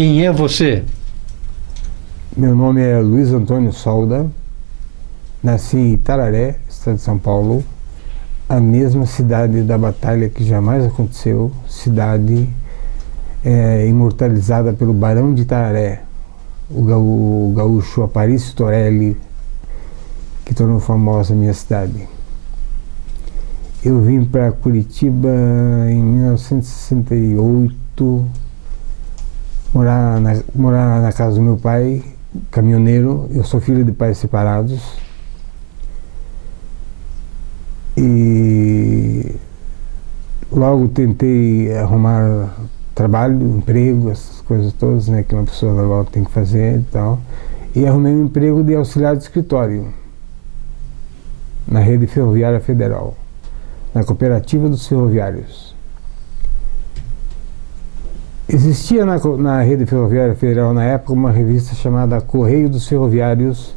Quem é você? Meu nome é Luiz Antônio Solda, nasci em Itararé, estado de São Paulo, a mesma cidade da batalha que jamais aconteceu, cidade imortalizada pelo Barão de Itararé, o gaúcho Aparício Torelli, que tornou famosa a minha cidade. Eu vim para Curitiba em 1968, morar na casa do meu pai, caminhoneiro. Eu sou filho de pais separados. E logo tentei arrumar trabalho, emprego, essas coisas todas, né, que uma pessoa normal tem que fazer e tal. E arrumei um emprego de auxiliar de escritório na Rede Ferroviária Federal, na Cooperativa dos Ferroviários. Existia na Rede Ferroviária Federal, na época, uma revista chamada Correio dos Ferroviários,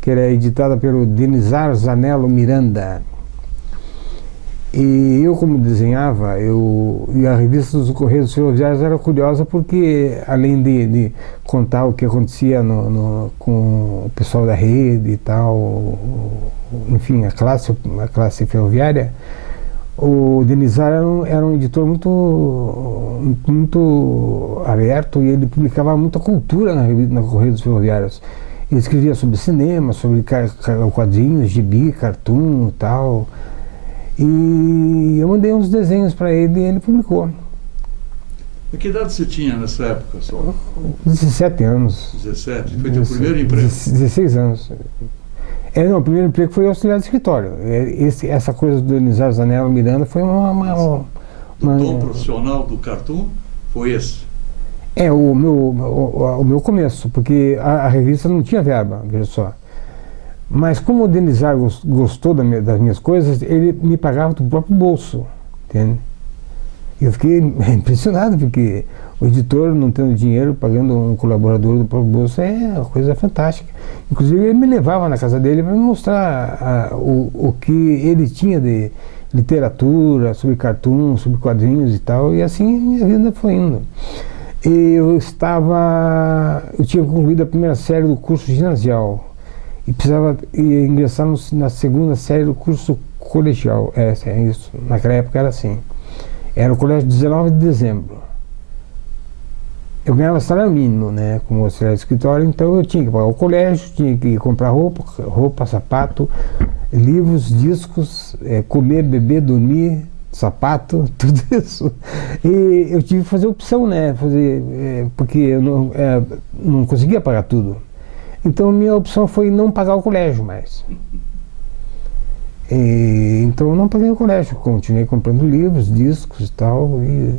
que era editada pelo Denizar Zanello Miranda. E eu, como desenhava, e a revista dos Correios dos Ferroviários era curiosa porque, além de contar o que acontecia com o pessoal da rede e tal, enfim, a classe ferroviária, o Denizar era um editor muito aberto, e ele publicava muita cultura na Correio dos Ferroviários. Ele escrevia sobre cinema, sobre quadrinhos, gibi, cartoon e tal. E eu mandei uns desenhos para ele e ele publicou. E que idade você tinha nessa época, só? 17 anos. 17? Foi teu primeiro emprego? 16 anos. Não, o primeiro emprego foi auxiliar de escritório. Essa coisa do Denizar Zanello Miranda foi O dom profissional do cartoon foi esse? O meu começo, porque a revista não tinha verba, veja só. Mas como o Denizar gostou das minhas coisas, ele me pagava do próprio bolso, entende? E eu fiquei impressionado, porque o editor, não tendo dinheiro, pagando um colaborador do próprio bolso, é uma coisa fantástica. Inclusive, ele me levava na casa dele para me mostrar o que ele tinha de literatura, sobre cartoon, sobre quadrinhos e tal, e assim minha vida foi indo. E eu tinha concluído a primeira série do curso ginasial e precisava ingressar na segunda série do curso colegial. É isso. Naquela época era assim. Era o colégio 19 de dezembro. Eu ganhava salário mínimo, né, como auxiliar de escritório, então eu tinha que pagar o colégio, tinha que comprar roupa, sapato, livros, discos, comer, beber, dormir, sapato, tudo isso. E eu tive que fazer opção, né, porque eu não conseguia pagar tudo. Então minha opção foi não pagar o colégio mais. Então eu não paguei o colégio, continuei comprando livros, discos e tal, e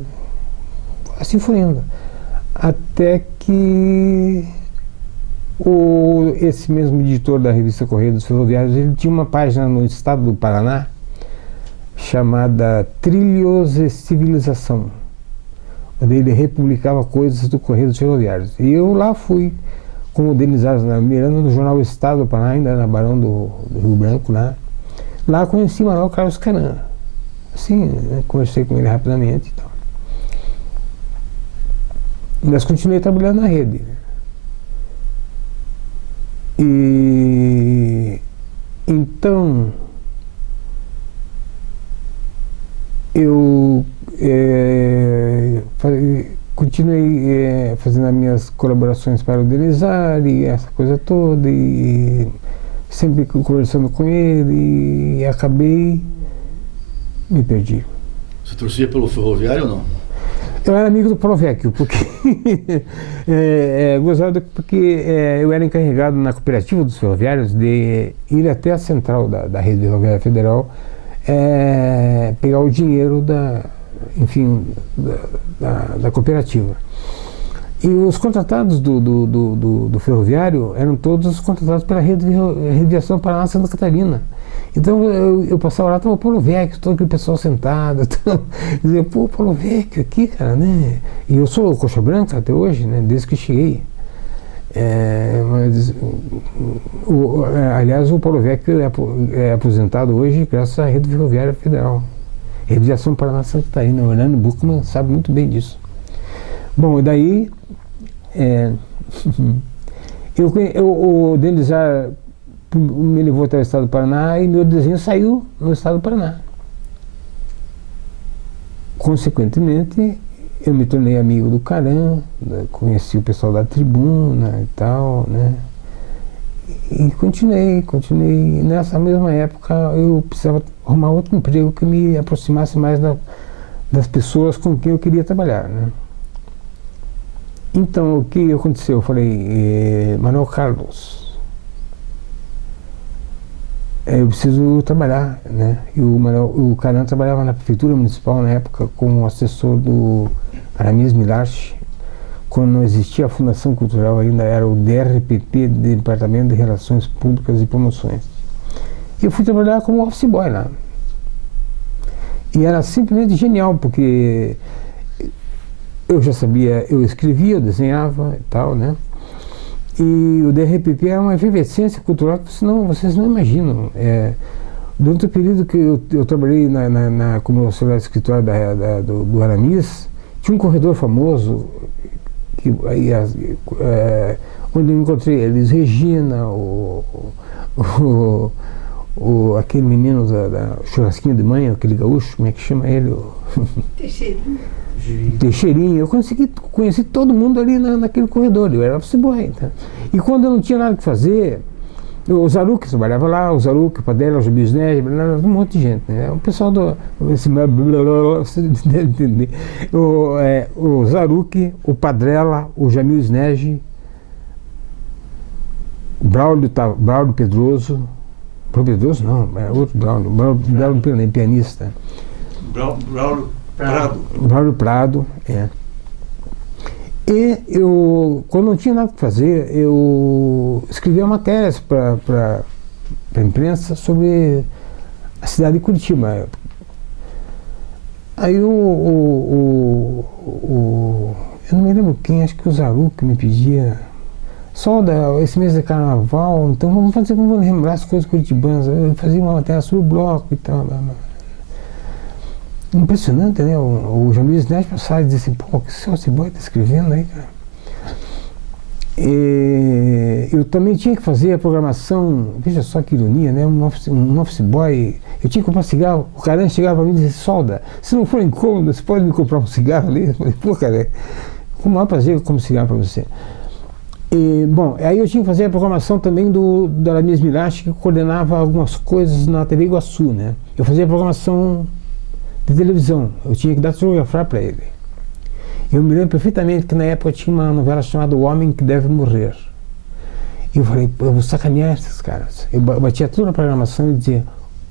assim foi indo. Até que esse mesmo editor da revista Correio dos Ferroviários, ele tinha uma página no estado do Paraná chamada Trilhos e Civilização, onde ele republicava coisas do Correio dos Ferroviários. E eu lá fui com o Denizar Miranda no jornal Estado do Paraná, ainda na Barão do Rio Branco, lá. Lá conheci Manuel Carlos Canan. Assim, conversei com ele rapidamente e tal. Mas continuei trabalhando na rede. E então eu continuei fazendo as minhas colaborações para o Denizar e essa coisa toda, e sempre conversando com ele, e acabei me perdi. Você torcia pelo Ferroviário ou não? Eu era amigo do Provecchio, porque gostava porque eu era encarregado na Cooperativa dos Ferroviários de ir até a central da Rede Ferroviária Federal, pegar o dinheiro da cooperativa. E os contratados do ferroviário eram todos contratados pela Rede de Viação Paraná Santa Catarina. Então eu passava lá, estava o Provecchio, todo aquele pessoal sentado, então, dizia, pô, Provecchio aqui, cara, né? E eu sou coxa branca até hoje, né? Desde que cheguei. Aliás, o Provecchio é aposentado hoje graças à Rede Ferroviária Federal. Rede de Viação Paraná Santa Catarina. O Hernando Buchmann sabe muito bem disso. Bom, e daí O Denizar me levou até o estado do Paraná e meu desenho saiu no estado do Paraná. Consequentemente, eu me tornei amigo do Caran, conheci o pessoal da Tribuna e tal, né? E continuei. Nessa mesma época, eu precisava arrumar outro emprego que me aproximasse mais das pessoas com quem eu queria trabalhar, né? Então, o que aconteceu? Eu falei, Manuel Carlos, eu preciso trabalhar, né? E o Caran trabalhava na Prefeitura Municipal na época como assessor do Aramis Milache, quando não existia a Fundação Cultural ainda, era o DRPP, Departamento de Relações Públicas e Promoções. E eu fui trabalhar como office boy lá. E era simplesmente genial, porque eu já sabia, eu escrevia, eu desenhava e tal, né? E o DRPP era uma efervescência cultural que vocês não imaginam. Durante o período que eu trabalhei como auxiliar de escritório do Aramis, tinha um corredor famoso, onde eu encontrei Elis Regina, aquele menino da churrasquinha de manhã, aquele gaúcho, como é que chama ele? Teixeirinho. Eu conheci todo mundo ali naquele corredor, eu era office boy. Tá? E quando eu não tinha nada que fazer, o Zaruc trabalhava lá, o Zaruc, o Padela, o Jamil Sned, um monte de gente. Né? O pessoal você deve entender. O Zaruc, o Padrela, o Jamil Sned, o Braulio Pedroso. Pedroso não, é outro Braulio pianista. Braulio Prado. Braulio Prado, E eu, quando não tinha nada que fazer, eu escrevia matérias para a imprensa sobre a cidade de Curitiba. Aí eu não me lembro quem, acho que o Zaruc me pedia, esse mês de carnaval, então vamos lembrar as coisas curitibanas. Eu fazia uma matéria sobre o bloco e tal. Impressionante, né? O Jamil Sned passava e dizia assim, pô, que seu office boy está escrevendo aí, cara? E eu também tinha que fazer a programação, veja só que ironia, né? Um office boy, eu tinha que comprar cigarro, o cara chegava para mim e dizia, Solda, se não for incômodo, você pode me comprar um cigarro ali? Eu falei, pô, cara, com o maior prazer eu compro cigarro para você. Bom, aí eu tinha que fazer a programação também da Aramis Milache, que coordenava algumas coisas na TV Iguaçu, né? Eu fazia a programação de televisão, eu tinha que datilografar para ele. Eu me lembro perfeitamente que na época tinha uma novela chamada O Homem que Deve Morrer. E eu falei, eu vou sacanear esses caras. Eu batia toda a programação e dizia,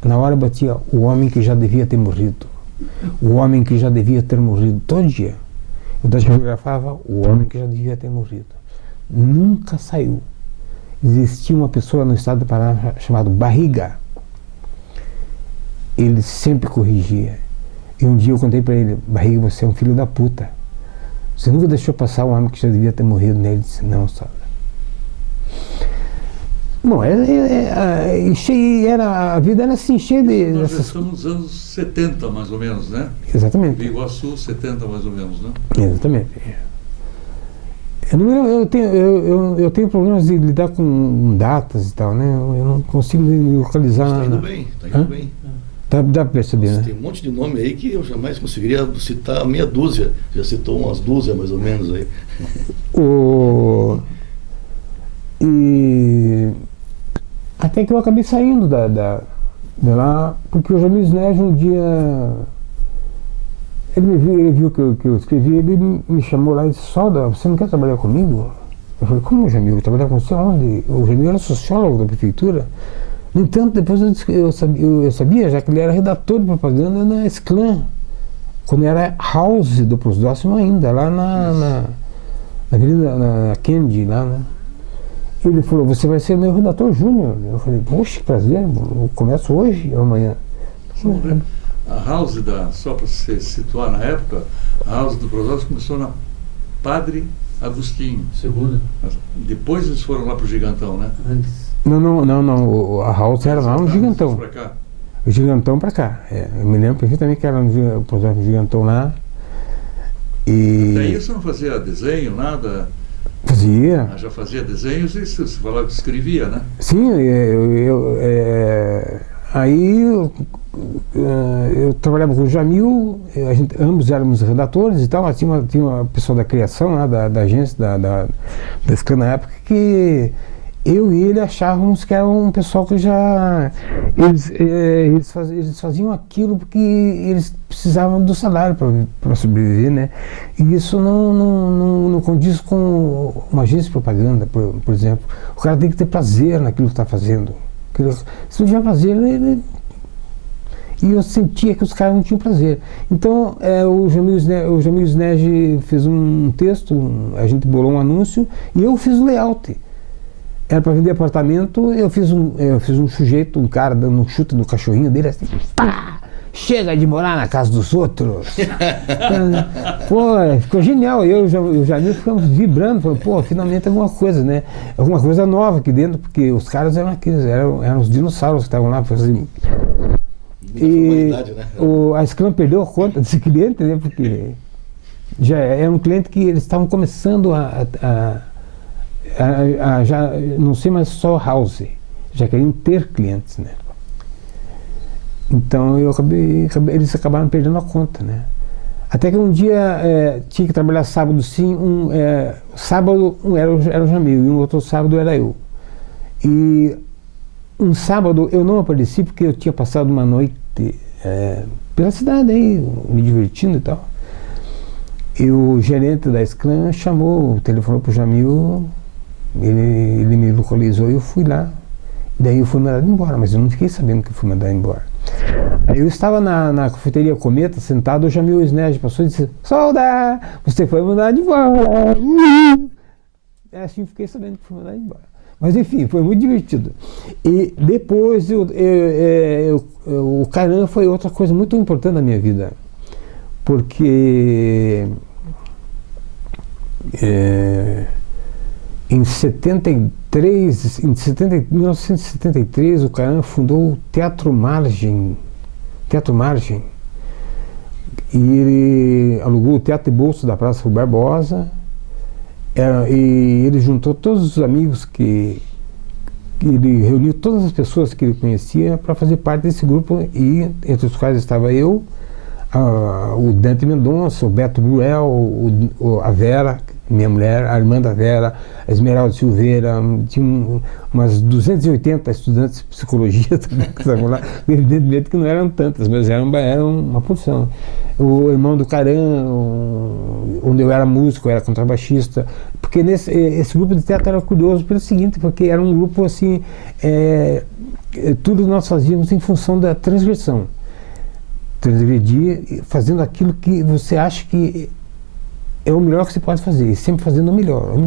na hora eu batia, o homem que já devia ter morrido. O homem que já devia ter morrido, todo dia. Eu datilografava, o homem que já devia ter morrido. Nunca saiu. Existia uma pessoa no estado do Paraná chamado Barriga. Ele sempre corrigia. E um dia eu contei para ele, Barriga, você é um filho da puta. Você nunca deixou passar um homem que já devia ter morrido, né? Ele disse, não, Solda. Bom, a vida era assim, cheia de... Nós já estamos nos anos 70, mais ou menos, né? Exatamente. Iguaçu, 70, mais ou menos, né? Exatamente. Eu tenho problemas de lidar com datas e tal, né? Eu não consigo me localizar. Está indo bem, está indo bem. Dá para perceber, né? Tem um monte de nome aí que eu jamais conseguiria citar meia dúzia. Já citou umas dúzias mais ou menos aí. E até que eu acabei saindo de lá, porque o Jamil Sned um dia ele viu que eu escrevi, ele me chamou lá e disse, Solda, você não quer trabalhar comigo? Eu falei, como, Jamil? Trabalhar com você onde? O Jamil era sociólogo da prefeitura. No entanto, depois eu sabia, já que ele era redator de propaganda na Esclã, quando era house do Prosdóximo ainda, lá na Avenida Kennedy, lá, né? Ele falou, você vai ser meu redator júnior. Eu falei, poxa, que prazer, eu começo hoje ou amanhã? A house só para se situar na época, a house do Prosdóximo começou na Padre Agostinho. Segunda. Depois eles foram lá para o Gigantão, né? Antes. Não, a house era lá no Gigantão. Pra cá. O Gigantão para cá. Eu me lembro perfeitamente que era no Prosdóximo Gigantão lá. Até isso não fazia desenho, nada? Fazia. Já fazia desenhos e você falava que escrevia, né? Sim, aí eu trabalhava com o Jamil, ambos éramos redatores e tal, mas tinha uma pessoa da criação lá, da agência, da Scrum na época, que eu e ele achávamos que era um pessoal que já... Eles faziam aquilo porque eles precisavam do salário para sobreviver, né? E isso não condiz com uma agência de propaganda, por exemplo. O cara tem que ter prazer naquilo que está fazendo. Se não tiver prazer, e eu sentia que os caras não tinham prazer. Então, o Jamil Sneg fez um texto, a gente bolou um anúncio, e eu fiz o layout. Era para vender apartamento, eu fiz um sujeito, um cara dando um chute no cachorrinho dele, assim, pá! Chega de morar na casa dos outros. Pô, ficou genial. Eu e o Jamil ficamos vibrando, falando, pô, finalmente alguma coisa, né? Alguma coisa nova aqui dentro, porque os caras eram aqueles, eram os dinossauros que estavam lá fazendo. E né? a Scrum perdeu a conta desse cliente, né? Porque já era um cliente que eles estavam começando já não sei mais só house, já queriam ter clientes, né? Então eles acabaram perdendo a conta, né? Até que um dia tinha que trabalhar sábado sim, sábado era o Jamil e um outro sábado era eu. E um sábado eu não apareci porque eu tinha passado uma noite pela cidade aí, me divertindo e tal. E o gerente da Scrum telefonou pro Jamil, ele me localizou e eu fui lá. Daí eu fui mandado embora, mas eu não fiquei sabendo que eu fui mandado embora. Aí eu estava na cafeteria Cometa, sentado, o Jamil Sneg passou e disse, Solda, você foi mandado embora. Assim eu fiquei sabendo que fui mandado embora. Mas enfim, foi muito divertido. E depois o Caran foi outra coisa muito importante na minha vida. Porque em 1973, o Caran fundou o Teatro Margem. E ele alugou o Teatro de Bolso da Praça Rui Barbosa. E ele juntou todos os amigos que ele reuniu todas as pessoas que ele conhecia para fazer parte desse grupo, e entre os quais estava eu, o Dante Mendonça, o Beto Bruel, a Vera, minha mulher, a irmã da Vera, a Esmeralda Silveira, tinha umas 280 estudantes de psicologia também que estavam lá, evidentemente que não eram tantas, mas eram uma porção. O irmão do Caran, onde eu era músico, eu era contrabaixista, porque esse grupo de teatro era curioso pelo seguinte, porque era um grupo assim, tudo nós fazíamos em função da transgressão. Transgredir, fazendo aquilo que você acha que é o melhor que você pode fazer, e sempre fazendo o melhor.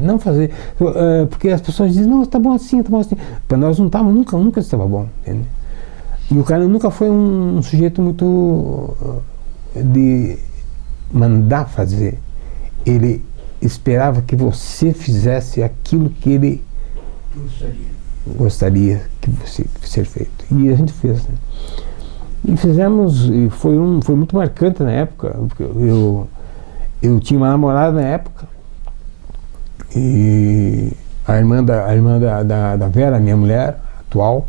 Não fazer, porque as pessoas dizem, não, tá bom assim. Para nós não estava, nunca estava bom, entende? E o cara nunca foi um sujeito muito de mandar fazer. Ele esperava que você fizesse aquilo que ele gostaria que fosse ser feito. E a gente fez, né? E fizemos, e foi muito marcante na época, porque eu tinha uma namorada na época, e a irmã da Vera, minha mulher, atual,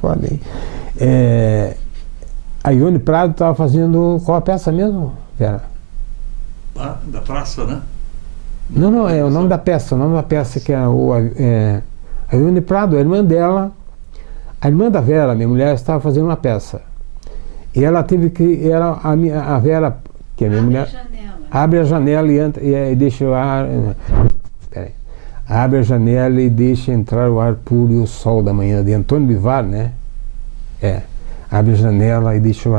falei, a Ione Prado estava fazendo qual a peça mesmo, Vera? Da praça, né? Não, é o nome da peça, que é a Ione Prado, a irmã dela, a irmã da Vera, minha mulher, estava fazendo uma peça. E ela teve que, a Vera, que é minha mulher, abre a janela e deixa o ar. Peraí. Abre a janela e deixa entrar o ar puro e o sol da manhã, de Antônio Bivar, né? Abre a janela e deixa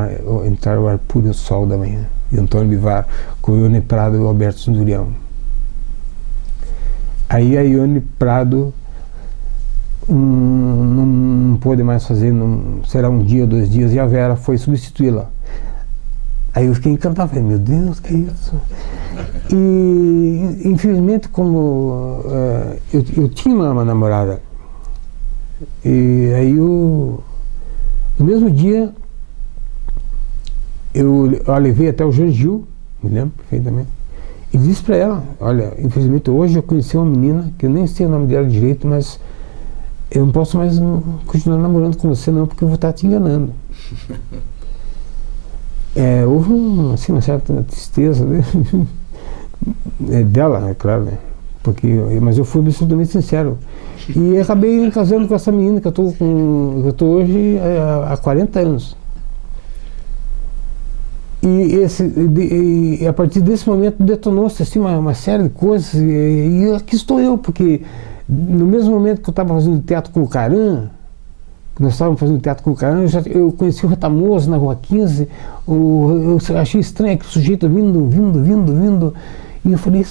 entrar o ar puro e o sol da manhã, de Antônio Bivar, com o Ione Prado e o Alberto Sundurião. Aí a Ione Prado não pôde mais fazer, será um dia ou 2 dias, e a Vera foi substituí-la. Aí eu fiquei encantado, falei, meu Deus, que é isso? E infelizmente, como eu tinha uma namorada, e aí no mesmo dia eu a levei até o Jean Gil, me lembro perfeitamente, E disse para ela, olha, infelizmente hoje eu conheci uma menina, que eu nem sei o nome dela direito, mas eu não posso mais continuar namorando com você não, porque eu vou estar te enganando. Houve uma certa tristeza dela, é claro, né? Mas eu fui absolutamente sincero. E acabei casando com essa menina que eu estou hoje há 40 anos. E a partir desse momento detonou-se assim, uma série de coisas, e aqui estou eu, porque no mesmo momento que eu estava fazendo teatro com o Caran, que nós estávamos fazendo teatro com o Caran, eu conheci o Retamoso na Rua 15, eu achei estranho aquele sujeito vindo, e eu falei,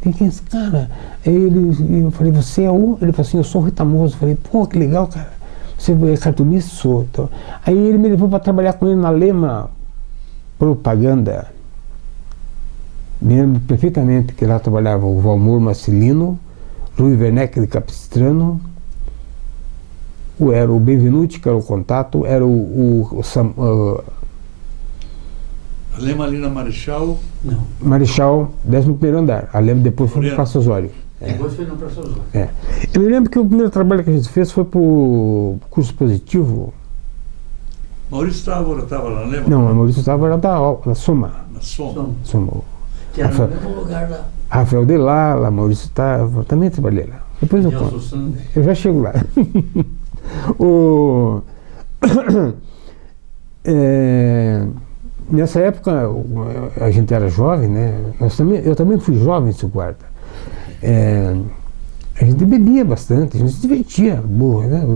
quem é esse cara? Eu falei, você é o? Ele falou assim, eu sou o Retamoso. Eu falei, pô, que legal, cara, você é cartunista? Sou. Então, aí ele me levou para trabalhar com ele na Lema Propaganda. Me lembro perfeitamente que lá trabalhava o Valmor Marcelino, Rui Werneck de Capistrano, era o Benvenuti, que era o contato, era A Lema ali na Marechal? Não. Marechal, 11º andar. A Lema depois foi para o Praça Osório. Depois foi no Praça Osório. Eu me lembro que o primeiro trabalho que a gente fez foi para o curso positivo. Maurício Távora estava na Lema? Não, o Maurício Távora era da Soma. Na Soma. Que era no mesmo lugar lá. Rafael de Lala, Maurício Távora, também trabalhei lá. Depois eu conto. Eu já chego lá. Nessa época a gente era jovem, né? Eu também fui jovem, seu guarda. A gente bebia bastante, a gente se divertia, boa, né?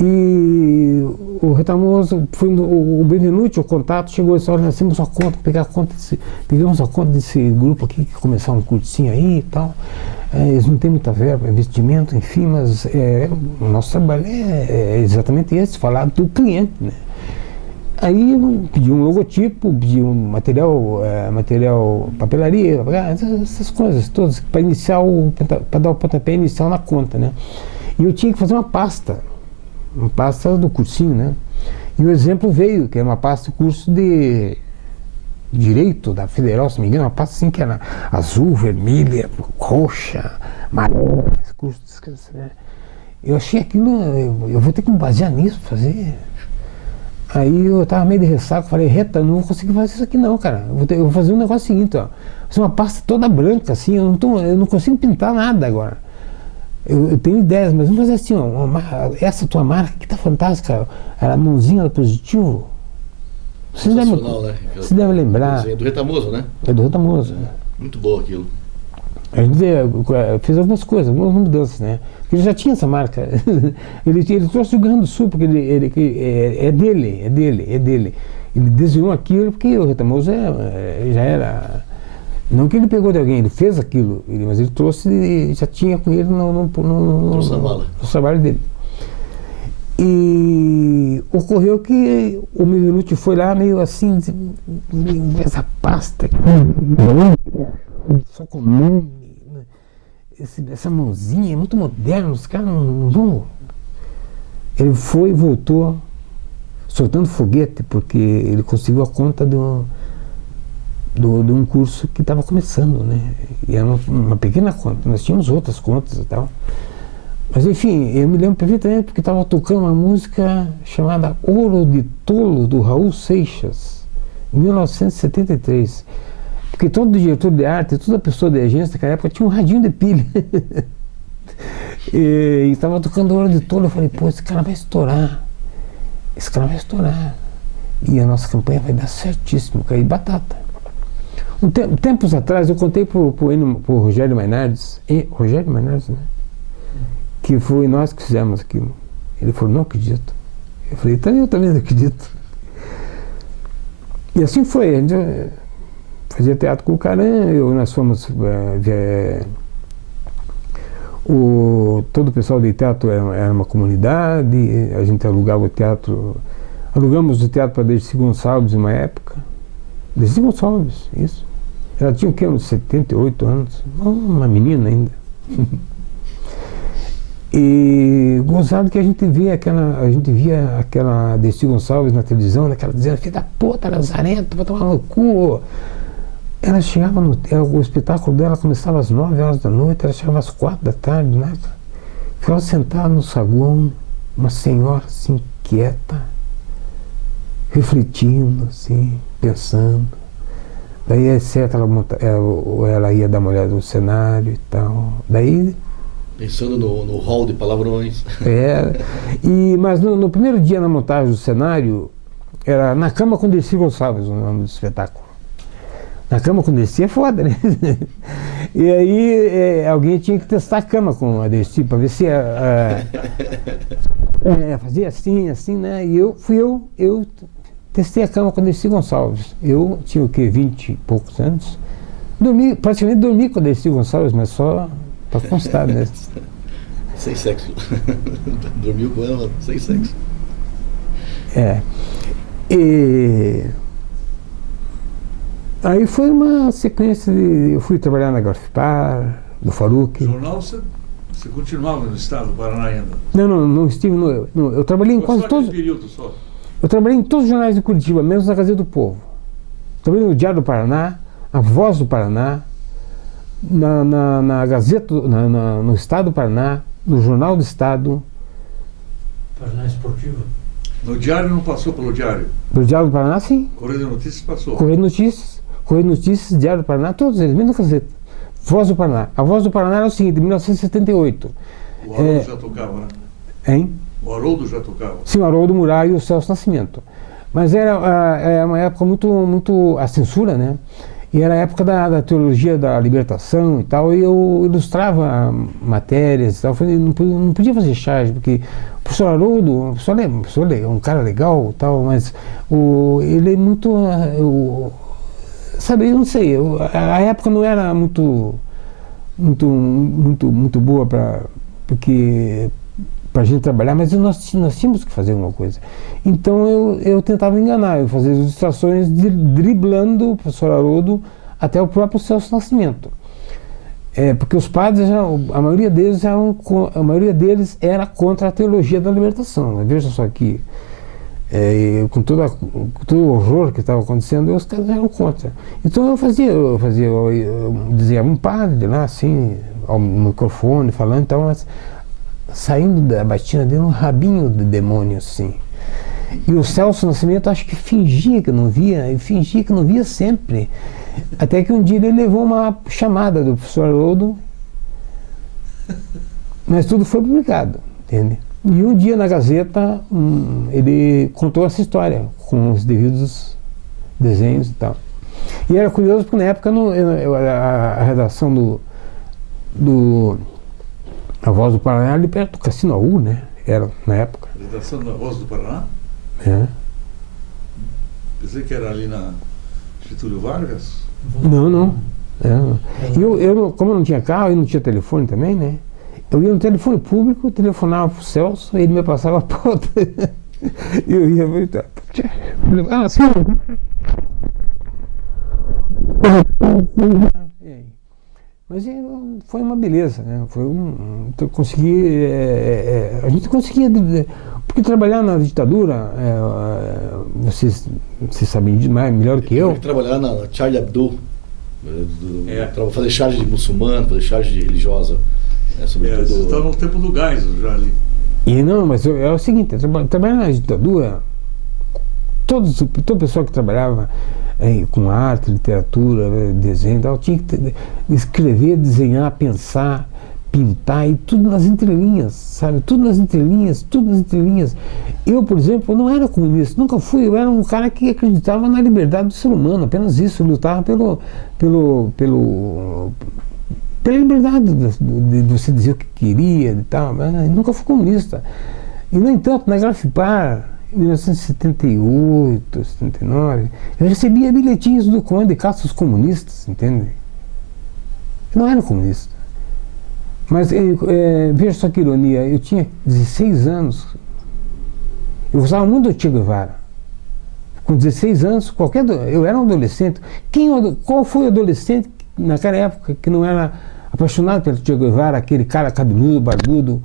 E o Retamoso, o Benvenuti, o contato, chegou e disse, olha, nós temos uma conta, pegamos a conta desse grupo aqui que começar um cursinho aí e tal. Eles não têm muita verba, investimento, enfim, mas o nosso trabalho é exatamente esse, falar do cliente, né? Aí eu pedi um logotipo, pedi um material, papelaria, essas coisas todas, para dar o pontapé inicial na conta, né? E eu tinha que fazer uma pasta do cursinho, né? E o exemplo veio, que era uma pasta do curso de Direito da Federal, se não me engano, uma pasta assim que era azul, vermelha, roxa, amarela, esse curso, né? Eu achei aquilo, eu vou ter que me basear nisso, fazer. Aí eu tava meio de ressaco, falei, Reta, não vou conseguir fazer isso aqui não, cara. Eu vou fazer um negócio seguinte, ó. Fazer uma pasta toda branca, assim, eu não consigo pintar nada agora. Eu tenho ideias, mas vamos fazer assim, ó, essa tua marca que tá fantástica, a mãozinha do positivo. Você deve lembrar. É do Retamoso, né? É do Retamoso. Muito bom aquilo. A gente fez algumas coisas, algumas mudanças, né? Porque ele já tinha essa marca. Ele trouxe do Rio Grande do Sul, porque é dele. Ele desenhou aquilo porque o Retamoso já era. Não que ele pegou de alguém, ele fez aquilo, mas ele trouxe, já tinha com ele no trabalho dele. E ocorreu que o Benvenuti foi lá meio assim, essa pasta aqui, só com nome, essa mãozinha é muito moderna, os caras não vão. Ele foi e voltou soltando foguete, porque ele conseguiu a conta de um curso que estava começando, né? E era uma pequena conta, nós tínhamos outras contas e tal. Mas enfim, eu me lembro perfeitamente porque estava tocando uma música chamada Ouro de Tolo, do Raul Seixas, em 1973. Porque todo diretor de arte, toda pessoa de agência naquela época tinha um radinho de pilha. E estava tocando Ouro de Tolo, eu falei, pô, esse cara vai estourar. E a nossa campanha vai dar certíssimo, cair batata. Tempos atrás eu contei pro Rogério Mainardes, né? Que foi nós que fizemos aquilo. Ele falou, não acredito. Eu falei, então eu também não acredito. E assim foi, a gente fazia teatro com o Caran, nós fomos todo o pessoal de teatro era uma comunidade, a gente alugava o teatro, alugamos o teatro para Dercy Gonçalves em uma época. Dercy Gonçalves, isso. Ela tinha o quê? Uns 78 anos, uma menina ainda. E gozado que a gente via aquela Dercy Gonçalves na televisão, aquela dizendo, filha da puta, lazarento, vai tomar no cu. ela chegava o espetáculo dela começava às 9 horas da noite, ela chegava às 4 da tarde, né? Ficava sentada no saguão, uma senhora assim, quieta, refletindo, assim, pensando. Daí, etc., ela ia dar uma olhada no cenário e tal. Daí... Pensando no hall de palavrões. Mas no primeiro dia na montagem do cenário, era Na Cama com Dercy Gonçalves, o nome do espetáculo. Na Cama com Dercy é foda, né? E aí alguém tinha que testar a cama com a Dercy para ver se fazia assim, né? E eu testei a cama com a Dercy Gonçalves. Eu tinha o quê? 20 e poucos anos. Praticamente dormi com a Dercy Gonçalves, mas só para constar, né? Sem sexo. Dormiu com ela, sem sexo. Aí foi uma sequência de... Eu fui trabalhar na Grafipar, do Faruque. No jornal você continuava no estado do Paraná ainda? Não estive eu trabalhei em quase todos... período só? Eu trabalhei em todos os jornais de Curitiba, menos na Gazeta do Povo. Trabalhei no Diário do Paraná, a Voz do Paraná, na Gazeta, no Estado do Paraná, no Jornal do Estado. Paraná Esportiva? No Diário não passou pelo Diário? No Diário do Paraná, sim. Correio de Notícias passou? Correio de Notícias, Diário do Paraná, todos eles, menos na Gazeta. Voz do Paraná. A Voz do Paraná era o seguinte, em 1978. O Haroldo já tocava, né? Hein? O Haroldo já tocava? Sim, o Haroldo Murat e o Celso Nascimento. Mas era uma época muito a censura, né? E era a época da teologia da libertação e tal, e eu ilustrava matérias e tal. Eu não podia fazer charge, porque o professor Haroldo, o professor é um cara legal e tal, mas ele é muito... sabe, eu não sei, a época não era muito boa para a gente trabalhar, mas nós tínhamos que fazer alguma coisa. Então eu tentava enganar, eu fazia ilustrações driblando o professor Haroldo até o próprio Celso Nascimento. Porque os padres, a maioria deles era contra a teologia da libertação. Né? Veja só aqui, com todo o horror que estava acontecendo, os caras eram contra. Então eu desenhava um padre lá, assim, ao microfone, falando e tal, mas saindo da batina dele um rabinho de demônio, assim. E o Celso Nascimento acho que fingia que não via, e fingia que não via sempre. Até que um dia ele levou uma chamada do professor Haroldo, mas tudo foi publicado, entende? E um dia na Gazeta ele contou essa história, com os devidos desenhos e tal. E era curioso porque na época a redação a Voz do Paraná, ali perto do Cassino AU, né? Era, na época. Redação da Voz do Paraná? Pensei que era ali na Getúlio Vargas? Não. Eu, como eu não tinha carro e não tinha telefone também, né? Eu ia no telefone público, telefonava pro Celso, ele me passava a pauta. E eu ia... sim. Mas foi uma beleza, né? A gente conseguia, porque trabalhar na ditadura, vocês sabem melhor que eu. Trabalhar na Charlie Hebdo, fazer charge de muçulmano, fazer charge de religiosa. Você está no tempo do gás já ali. Mas é o seguinte, trabalhar na ditadura, toda pessoa que trabalhava com arte, literatura, desenho, tal, tinha que escrever, desenhar, pensar, pintar, e tudo nas entrelinhas, sabe? Tudo nas entrelinhas. Eu, por exemplo, não era comunista, nunca fui. Eu era um cara que acreditava na liberdade do ser humano, apenas isso. Eu lutava pela liberdade de você dizer o que queria e tal, mas nunca fui comunista. E, no entanto, na Grafipar, em 1978, 79, eu recebia bilhetinhos do Conde Caça os Comunistas, entende? Eu não era comunista. Mas veja só que ironia, eu tinha 16 anos, eu gostava muito do Che Guevara. Com 16 anos, eu era um adolescente. Qual foi o adolescente naquela época que não era apaixonado pelo Che Guevara, aquele cara cabeludo, barbudo,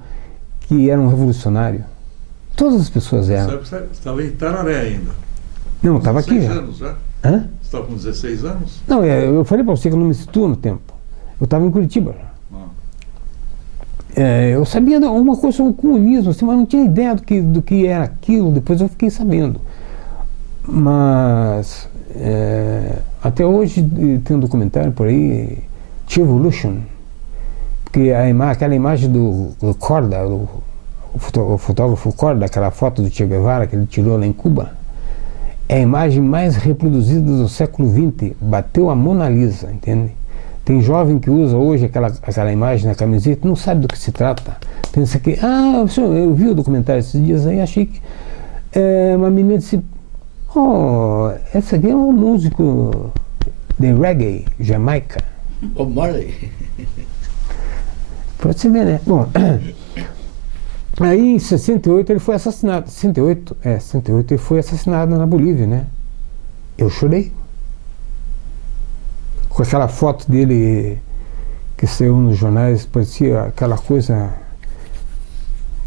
que era um revolucionário? Todas as pessoas eram. Você estava em Tararé ainda. Não, estava aqui já. 6 anos já? Hã? estava com 16 anos? Não, eu falei para você que eu não me situo no tempo. Eu estava em Curitiba. Eu sabia alguma coisa sobre o comunismo, assim, mas não tinha ideia do que era aquilo. Depois eu fiquei sabendo. Mas até hoje tem um documentário por aí, T-Evolution, porque aquela imagem do Korda, o fotógrafo Korda, aquela foto do Che Guevara que ele tirou lá em Cuba, é a imagem mais reproduzida do século XX, bateu a Mona Lisa, entende? Tem jovem que usa hoje aquela imagem na camiseta, não sabe do que se trata. Pensa que, eu vi o documentário esses dias aí, achei que uma menina disse, esse aqui é um músico de reggae, Jamaica. Bob Marley. Pode se ver, né? Bom, aí em 68 ele foi assassinado. 68 ele foi assassinado na Bolívia, né? Eu chorei. Com aquela foto dele que saiu nos jornais, parecia aquela coisa,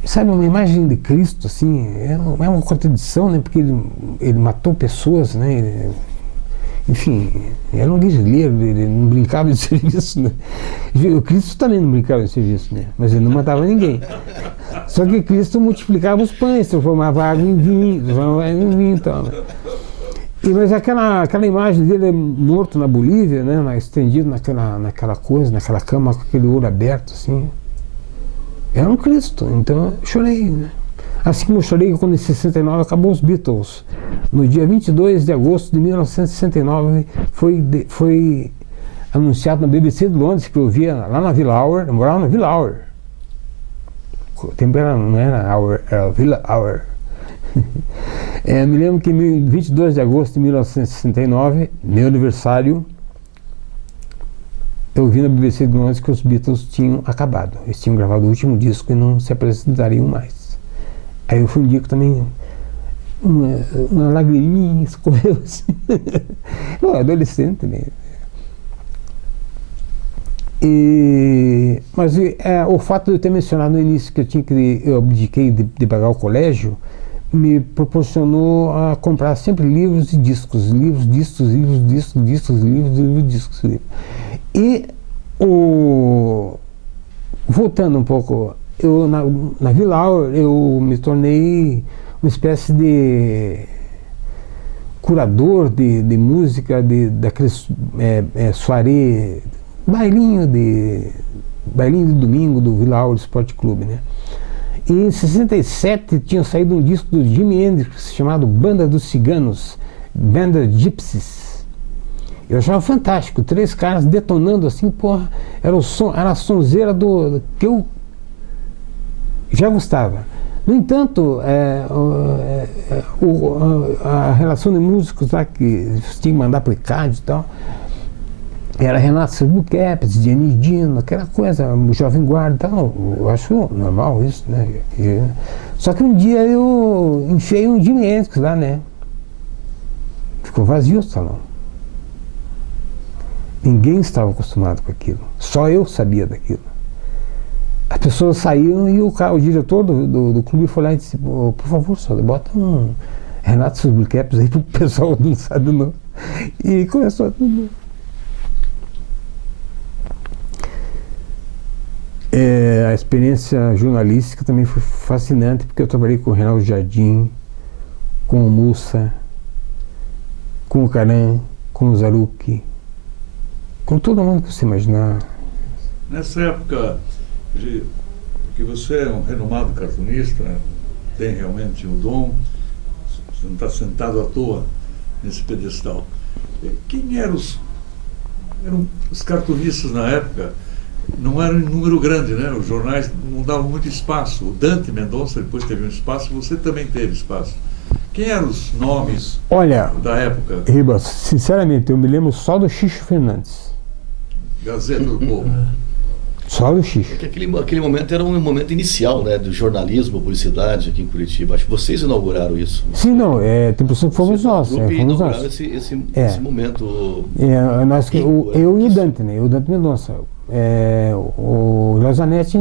sabe, uma imagem de Cristo, assim, é uma contradição, né? Porque ele matou pessoas, né? Enfim, era um guerrilheiro, ele não brincava de serviço, né? O Cristo também não brincava de serviço, né? Mas ele não matava ninguém. Só que Cristo multiplicava os pães, transformava água em vinho, e tal, né? Mas aquela imagem dele morto na Bolívia, né, estendido naquela coisa, naquela cama, com aquele olho aberto, assim, era um Cristo. Então eu chorei, né? Assim como eu chorei quando em 69 acabou os Beatles. No dia 22 de agosto de 1969 foi anunciado na BBC de Londres, que eu via lá na Villa Hour, eu morava na Villa Hour. O tempo não era Hour, era Villa Hour. Me lembro que em 22 de agosto de 1969, meu aniversário, eu vi na BBC de Londres que os Beatles tinham acabado. Eles tinham gravado o último disco e não se apresentariam mais. Aí foi um dia que também uma lagriminha escorreu assim. Bom, adolescente, né? Mas o fato de eu ter mencionado no início que eu abdiquei de pagar o colégio me proporcionou a comprar sempre livros e discos, discos. E voltando um pouco, eu na Villa Hour eu me tornei uma espécie de curador de música, daqueles soirée, bailinho de domingo do Villa Hour Sport Clube, né? E em 67 tinha saído um disco do Jimi Hendrix chamado Banda dos Ciganos, Banda Gypsies. Eu achava fantástico, 3 caras detonando assim, porra, era a sonzeira que eu já gostava. No entanto, a relação de músicos lá que tinha que mandar para o ICAD e tal, era Renato Albuquerque, Gianni Dino, aquela coisa, o Jovem Guarda e tal. Eu acho normal isso, né? Só que um dia eu enfiei um Jimi Hendrix lá, né? Ficou vazio o salão. Ninguém estava acostumado com aquilo. Só eu sabia daquilo. As pessoas saíram e o diretor do clube foi lá e disse, por favor, só bota um Renato Albuquerque aí pro pessoal não sabe não. E começou tudo. A experiência jornalística também foi fascinante, porque eu trabalhei com o Reinaldo Jardim, com o Mussa, com o Caran, com o Zarucchi, com todo mundo que você imaginar. Nessa época, porque você é um renomado cartunista, né? Tem realmente o dom, você não está sentado à toa nesse pedestal. Quem eram os cartunistas na época? Não era um número grande, né? Os jornais não davam muito espaço. O Dante Mendonça depois teve um espaço, você também teve espaço. Quem eram os nomes da época? Ribas, sinceramente, eu me lembro só do Xixo Fernandes. Gazeta do Povo. Só do Xixo. Porque aquele momento era um momento inicial, né, do jornalismo, publicidade aqui em Curitiba. Acho que vocês inauguraram isso. Sim, não, tem a impressão que fomos nós. Fomos nós. Esse momento. Eu e o Dante, né? O Dante Mendonça. O Léo Zanetti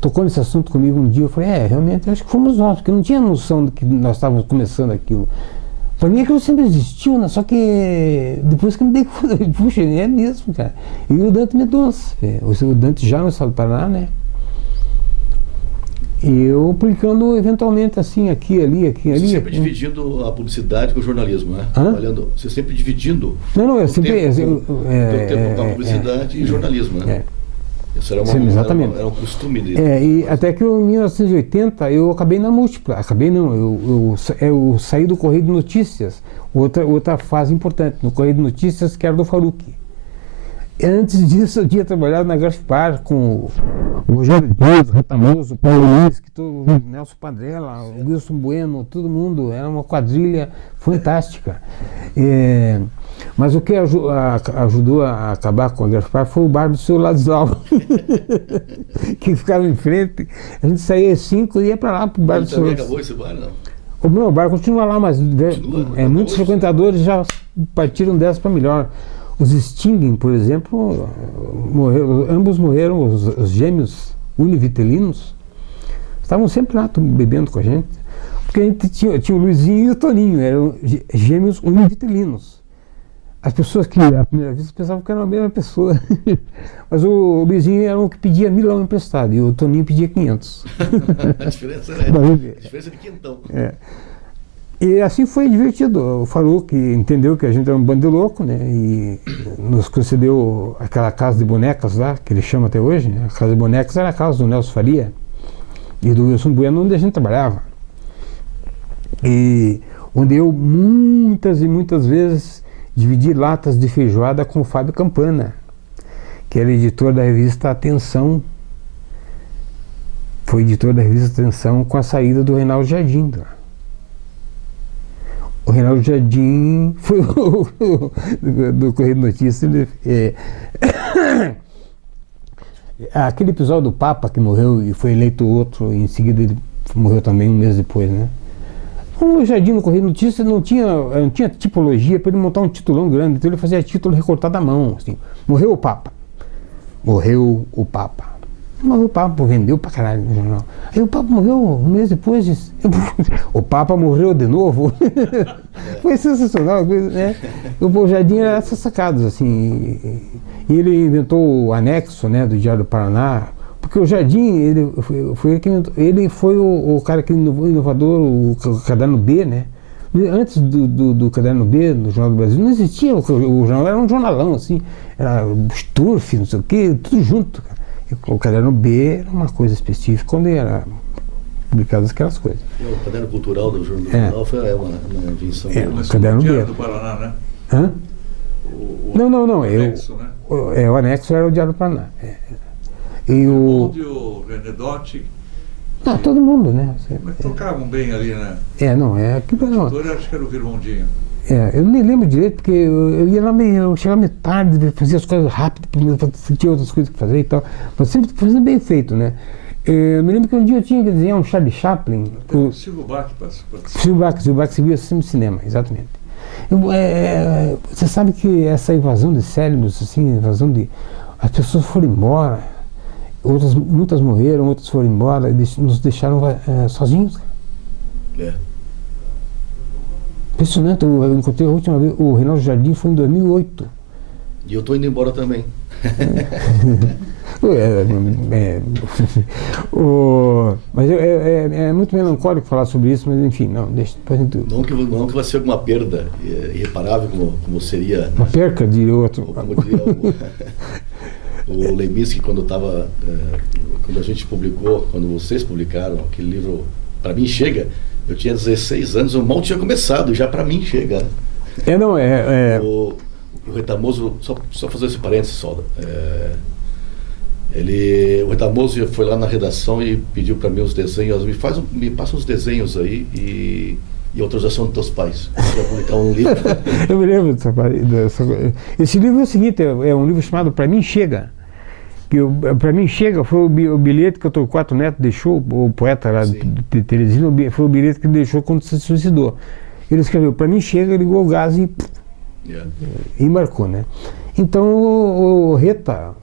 tocou nesse assunto comigo um dia. Eu falei, realmente, acho que fomos nós, porque eu não tinha noção de que nós estávamos começando aquilo. Para mim aquilo sempre existiu, né? Só que depois que eu me dei conta, puxa, é mesmo, cara. E o Dante Mendonça, o Dante já no estado do Paraná, né? E eu publicando eventualmente assim, aqui, ali. Você sempre dividindo a publicidade com o jornalismo, né? Trabalhando, você sempre dividindo eu sempre... tempo com a publicidade e jornalismo, né? Isso era, era um costume dele. E até que em 1980 eu acabei na Múltipla. Acabei não, eu saí do Correio de Notícias, outra fase importante, no Correio de Notícias, que era do Faruq. Antes disso eu tinha trabalhado na Grafipar com o Rogério Dias, o Retamoso, o Paulo Luiz, o Nelson Padrella, o Wilson Bueno, todo mundo, era uma quadrilha fantástica. Mas o que ajudou a acabar com a Grafipar foi o bar do seu Ladislau, que ficava em frente. A gente saía às 5 e ia para lá, para o bar do seu Ladislau. Acabou esse bar, não? O bar continua lá, mas muitos frequentadores já partiram dessa para melhor. Os Sting, por exemplo, ambos morreram, os gêmeos univitelinos, estavam sempre lá bebendo com a gente, porque a gente tinha o Luizinho e o Toninho, eram gêmeos univitelinos. As pessoas que à primeira vista pensavam que eram a mesma pessoa, mas o Luizinho era o que pedia milão emprestado e o Toninho pedia 500. A diferença a diferença de quintão. E assim foi divertido. O Faruq entendeu que a gente era um bando de louco, né? E nos concedeu aquela casa de bonecas lá, que ele chama até hoje, né? A casa de bonecas era a casa do Nelson Faria e do Wilson Bueno, onde a gente trabalhava. E onde eu muitas e muitas vezes dividi latas de feijoada com o Fábio Campana, que era editor da revista Atenção. Foi editor da revista Atenção com a saída do Reinaldo Jardim. O Reinaldo Jardim foi do Correio de Notícias. Aquele episódio do Papa que morreu e foi eleito outro, e em seguida ele morreu também um mês depois, né? O Jardim no Correio de Notícias não tinha tipologia para ele montar um titulão grande, então ele fazia título recortado à mão, assim. Morreu o Papa. Morreu o Papa. Morreu o Papa, vendeu pra caralho no jornal. Aí o Papa morreu um mês depois. O Papa morreu de novo. Foi sensacional, né? O Jardim era essas sacadas, assim. E ele inventou o anexo, né, do Diário do Paraná, porque o Jardim, ele foi o cara que inovador, o Caderno B, né? Antes do Caderno B, do Jornal do Brasil, não existia. O jornal era um jornalão, assim. Era Sturf, não sei o quê, tudo junto, cara. O Caderno B era uma coisa específica, onde era publicadas aquelas coisas. O Caderno Cultural do Jornal foi uma invenção. O Caderno B. do Paraná, né? Hã? Não. O anexo, né? O anexo era o Diário do Paraná. E Onde o Renedotti... todo mundo, né? Mas tocavam bem ali, né? Aquilo não. O acho que era o Virmondinho. Eu nem lembro direito, porque eu ia lá eu chegava meio tarde, fazia as coisas rápido, tinha outras coisas que fazer e tal, mas sempre fazendo bem feito, né? Eu me lembro que um dia eu tinha que desenhar um Charlie Chaplin. O Silvio Bach participou. Silvio Bach seguia sempre cinema, exatamente. Você sabe que essa invasão de cérebros, assim, as pessoas foram embora, muitas morreram, outras foram embora, e nos deixaram sozinhos. Impressionante, eu encontrei a última vez, o Reinaldo Jardim foi em 2008. E eu estou indo embora também. Mas é muito melancólico falar sobre isso, mas enfim, deixa depois a gente... Não que vai ser alguma perda irreparável, como seria... Uma perca, diria outro. Como diria o Leminski, quando a gente publicou, quando vocês publicaram aquele livro, Para Mim Chega, eu tinha 16 anos, eu mal tinha começado, já Para Mim Chega. O Retamoso, só fazer esse parênteses, Solda. O Retamoso foi lá na redação e pediu para mim os desenhos, me passa os desenhos aí e autorização dos teus pais para publicar um livro. Eu me lembro dessa coisa. Esse livro é o seguinte, é um livro chamado Para Mim Chega. Para Mim Chega foi o bilhete que o Torquato Neto deixou, o poeta lá de Teresina, foi o bilhete que ele deixou quando se suicidou. Ele escreveu, Para Mim Chega, ligou o gás e marcou, né? Então o Reta,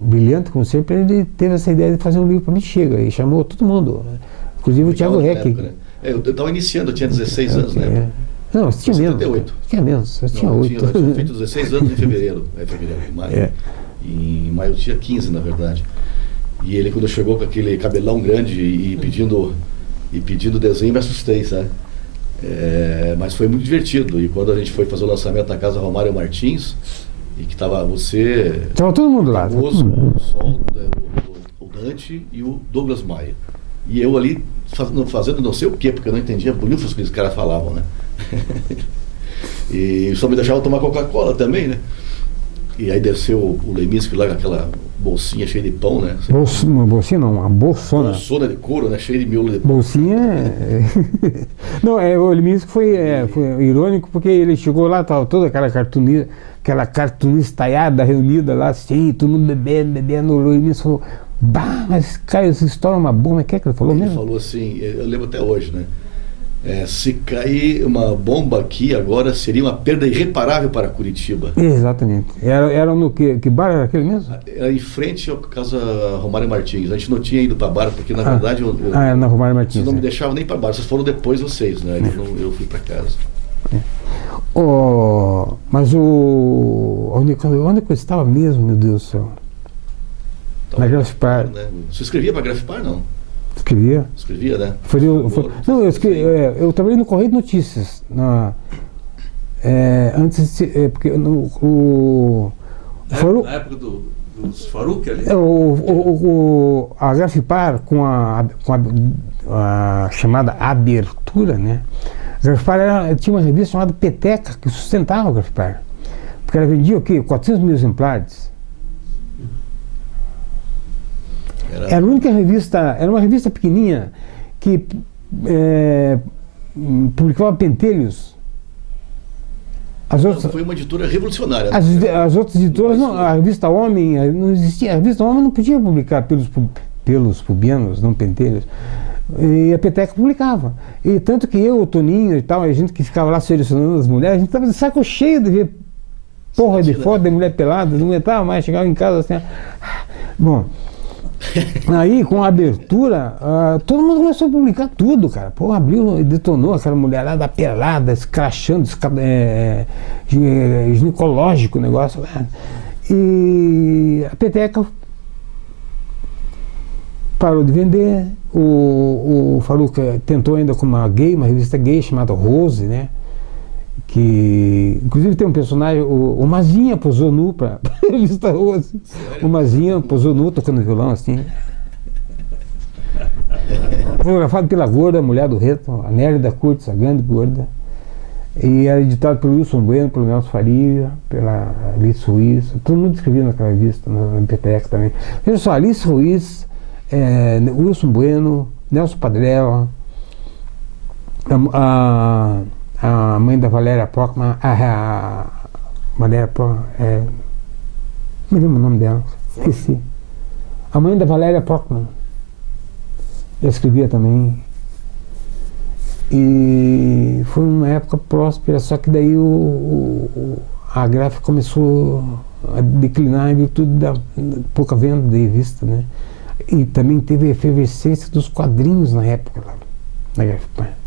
brilhante como sempre, ele teve essa ideia de fazer um livro Para Mim Chega e chamou todo mundo, né? Inclusive o Thiago Reck. Eu estava iniciando, eu tinha 16 anos, né? Não, você tinha Foi menos. 78. Tinha menos, eu tinha Não, 8. eu tinha feito 16 anos em fevereiro. Em maio. É. Em maio eu tinha 15, na verdade. E ele, quando chegou com aquele cabelão grande e pedindo desenho, me assustei, sabe? Mas foi muito divertido. E quando a gente foi fazer o lançamento na casa Romário Martins, e que estava você, Tava todo mundo lá. Camoso, o Sol, o Dante e o Douglas Maia. E eu ali fazendo não sei o quê, porque eu não entendia bonito o que os caras falavam, né? E só me deixava tomar Coca-Cola também, né? E aí desceu o Leminski lá com aquela bolsinha cheia de pão, né? Uma bolsinha não, uma bolsona. Bolsona de couro, né? Cheia de miolo de pão. Bolsinha Não, o Leminski foi irônico porque ele chegou lá, tava toda aquela cartunistaiada reunida lá, assim, todo mundo bebendo, o Leminski falou, bah, mas Caio, essa história é uma bomba, o que é que ele falou Ele mesmo? falou assim, eu lembro até hoje, né? Se cair uma bomba aqui agora seria uma perda irreparável para Curitiba. Exatamente. Era no que bar era aquele mesmo? Era em frente à casa Romário Martins. A gente não tinha ido para bar, porque na verdade era na Romário Martins. Vocês não me deixavam nem para bar, vocês foram depois vocês, né? Eu fui para casa. Mas onde eu estava mesmo, meu Deus do céu? Então, na Grafipar. Né? Você escrevia para Grafipar, não? Escrevia, né? Eu trabalhei no Correio de Notícias. Antes porque Na época dos Faruk ali? A Grafipar, com a chamada abertura, né? A Grafipar tinha uma revista chamada Peteca, que sustentava a Grafipar. Porque ela vendia o quê? 400 mil exemplares. Era a única revista, era uma revista pequenininha que publicava pentelhos. Foi uma editora revolucionária. As outras editoras, não, a revista Homem não existia. A revista Homem não podia publicar pelos pubianos, não pentelhos. E a Peteca publicava. E tanto que eu, o Toninho e tal, a gente que ficava lá selecionando as mulheres, a gente estava de saco cheio de ver porra de foto de mulher pelada, não aguentava mais, chegava em casa assim. Bom. Aí, com a abertura, todo mundo começou a publicar tudo, cara. Pô, abriu e detonou aquela mulherada pelada, escrachando, ginecológico o negócio. E a Peteca parou de vender. O Faruk tentou ainda com uma revista gay chamada Rose, né? Que inclusive tem um personagem, o Mazinha posou nu para a revista Rose. O Mazinha posou nu tocando violão assim. Fotografado pela gorda, a mulher do Reto, a Nélida Curtis, a grande gorda. E era editado pelo Wilson Bueno, pelo Nelson Faria, pela Alice Ruiz. Todo mundo escrevia naquela revista, na MPTX também. Veja só, Alice Ruiz, Wilson Bueno, Nelson Padrella, a mãe da Valéria Prockman, Valéria Prockman, me lembro o nome dela, esqueci. A mãe da Valéria Prockman, eu escrevia também. E foi uma época próspera, só que daí a gráfica começou a declinar em virtude da pouca venda de revista, né? E também teve a efervescência dos quadrinhos na época lá, na gráfica.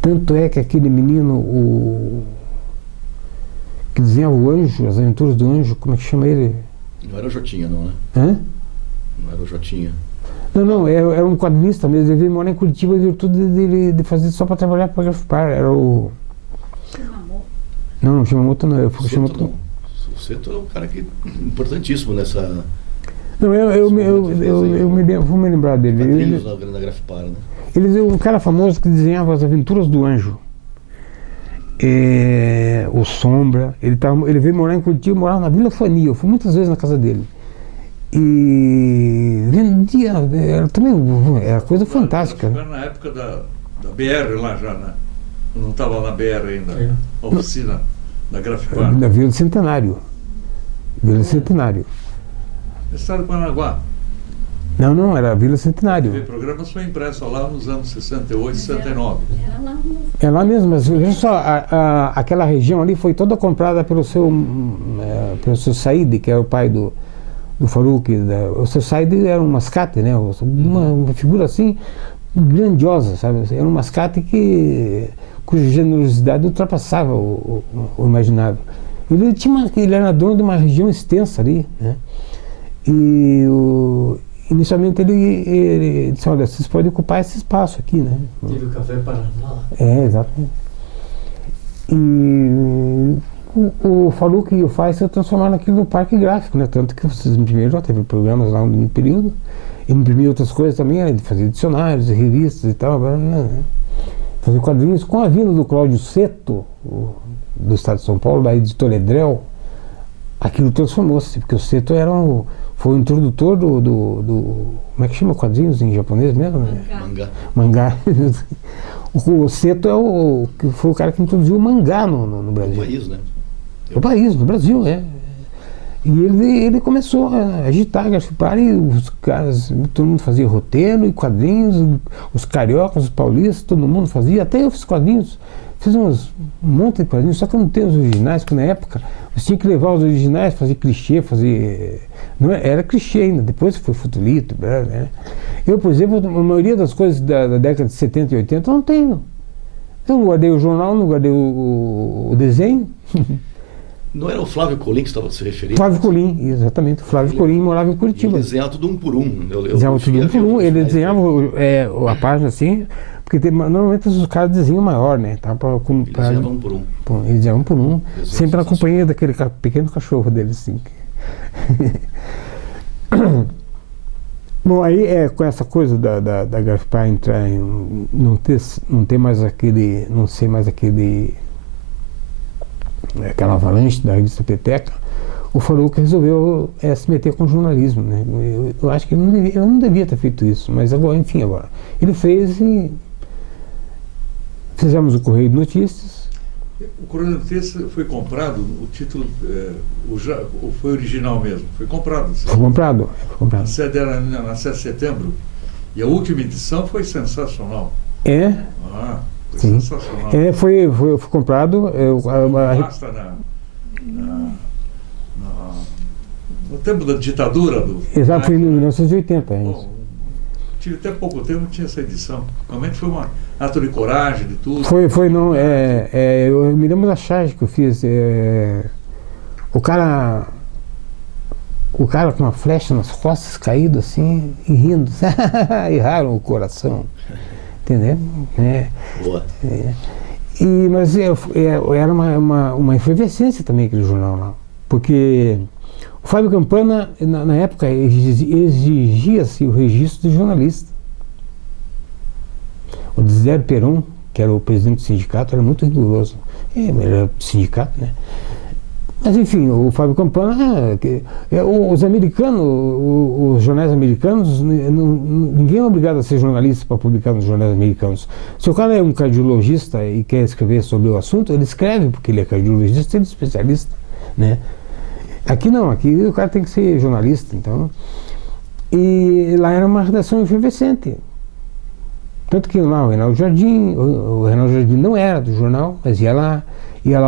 Tanto é que aquele menino, que desenhava o Anjo, as aventuras do Anjo, como é que chama ele? Não era o Jotinha, não, né? Hã? Não era o Jotinha. Não, era um quadrinista mesmo. Ele veio morar em Curitiba em virtude de fazer só para trabalhar para Grafipar. Era o. Não, Shimamoto não. O Seto é um cara importantíssimo nessa. Não, eu vou me lembrar dele. Quadrinhos na Grafipar, né? Ele é um cara famoso que desenhava as aventuras do Anjo. O Sombra. Ele veio morar em Curitiba, morava na Vila Fania. Eu fui muitas vezes na casa dele. E vendia, era coisa fantástica. Na época da BR lá já, né? Não estava na BR ainda, a oficina da Grafipar. Na Vila Centenário. Vila Centenário. Estado do Paranaguá. Não, era a Vila Centenário. O programa foi impresso lá nos anos 68, 69. É lá mesmo, mas veja só, aquela região ali foi toda comprada pelo seu Said, que era o pai do Faruk. O seu Said era um mascate, né? Uma figura assim grandiosa, sabe? Era um mascate que cuja generosidade ultrapassava o imaginável. Ele era dono de uma região extensa ali, né? E inicialmente ele disse, olha, vocês podem ocupar esse espaço aqui, né? Tive o Café Paraná lá. Exatamente. E o Faruque e o Faisal transformaram aquilo no parque gráfico, né? Tanto que vocês imprimiram, já teve programas lá no período, e imprimiram outras coisas também, além de fazer dicionários, revistas e tal, né? Fazer quadrinhos. Com a vinda do Cláudio Seto, do estado de São Paulo, da editora Edrel, aquilo transformou-se, porque o Seto foi o introdutor do como é que chama quadrinhos em japonês mesmo? Mangá. Mangá. O Seto foi o cara que introduziu o mangá no Brasil. O país, né? O país, no Brasil, E ele começou a agitar, a garimpar, e os caras, todo mundo fazia roteiro e quadrinhos, os cariocas, os paulistas, todo mundo fazia, até eu fiz quadrinhos, fiz um monte de quadrinhos, só que eu não tenho os originais, porque na época você tinha que levar os originais, fazer clichê, não era clichê ainda, depois foi futulito, né? Eu, por exemplo, a maioria das coisas da década de 70 e 80 eu não tenho. Eu não guardei o jornal, não guardei o desenho. Não era o Flávio Colim que estava se referindo? Flávio Colim, exatamente. O Flávio Colim morava em Curitiba. Ele desenhava tudo um por um. Desenhava tudo um por um. Ele desenhava a página assim, porque normalmente os caras desenham maior, né? Tá, ele desenhava um por um. Ele desenhava um por um. Desenho sempre na companhia daquele pequeno cachorro dele, assim. Bom, aí com essa coisa da Gaspar entrar em não ser mais aquela avalanche da revista Peteca, o Faruque resolveu se meter com o jornalismo, né? Eu acho que ele não devia ter feito isso, mas agora, enfim, ele fez e fizemos o Correio de Notícias. O Correio de Notícias foi comprado, o título foi original mesmo, foi comprado. Foi comprado. A sede era na 7 de setembro e a última edição foi sensacional. Foi sim. Sensacional. Foi comprado. Basta no tempo da ditadura. Exato, foi em 1980. Bom, tive até pouco tempo, não tinha essa edição. Realmente foi um ato de coragem, de tudo. Eu me lembro da charge que eu fiz. O cara com uma flecha nas costas, caído assim, e rindo. Erraram o coração. Entendeu? Boa. Mas era uma efervescência também aquele jornal lá. Porque o Fábio Campana, na época, exigia-se o registro de jornalista. O Desidério Peron, que era o presidente do sindicato, era muito rigoroso. Ele era do sindicato, né? Mas enfim, o Fábio Campana, os americanos, os jornais americanos, ninguém é obrigado a ser jornalista para publicar nos jornais americanos. Se o cara é um cardiologista e quer escrever sobre o assunto, ele escreve porque ele é cardiologista, ele é especialista, né? Aqui não, aqui o cara tem que ser jornalista, então. E lá era uma redação efervescente. Tanto que lá o Reinaldo Jardim não era do jornal, mas ia lá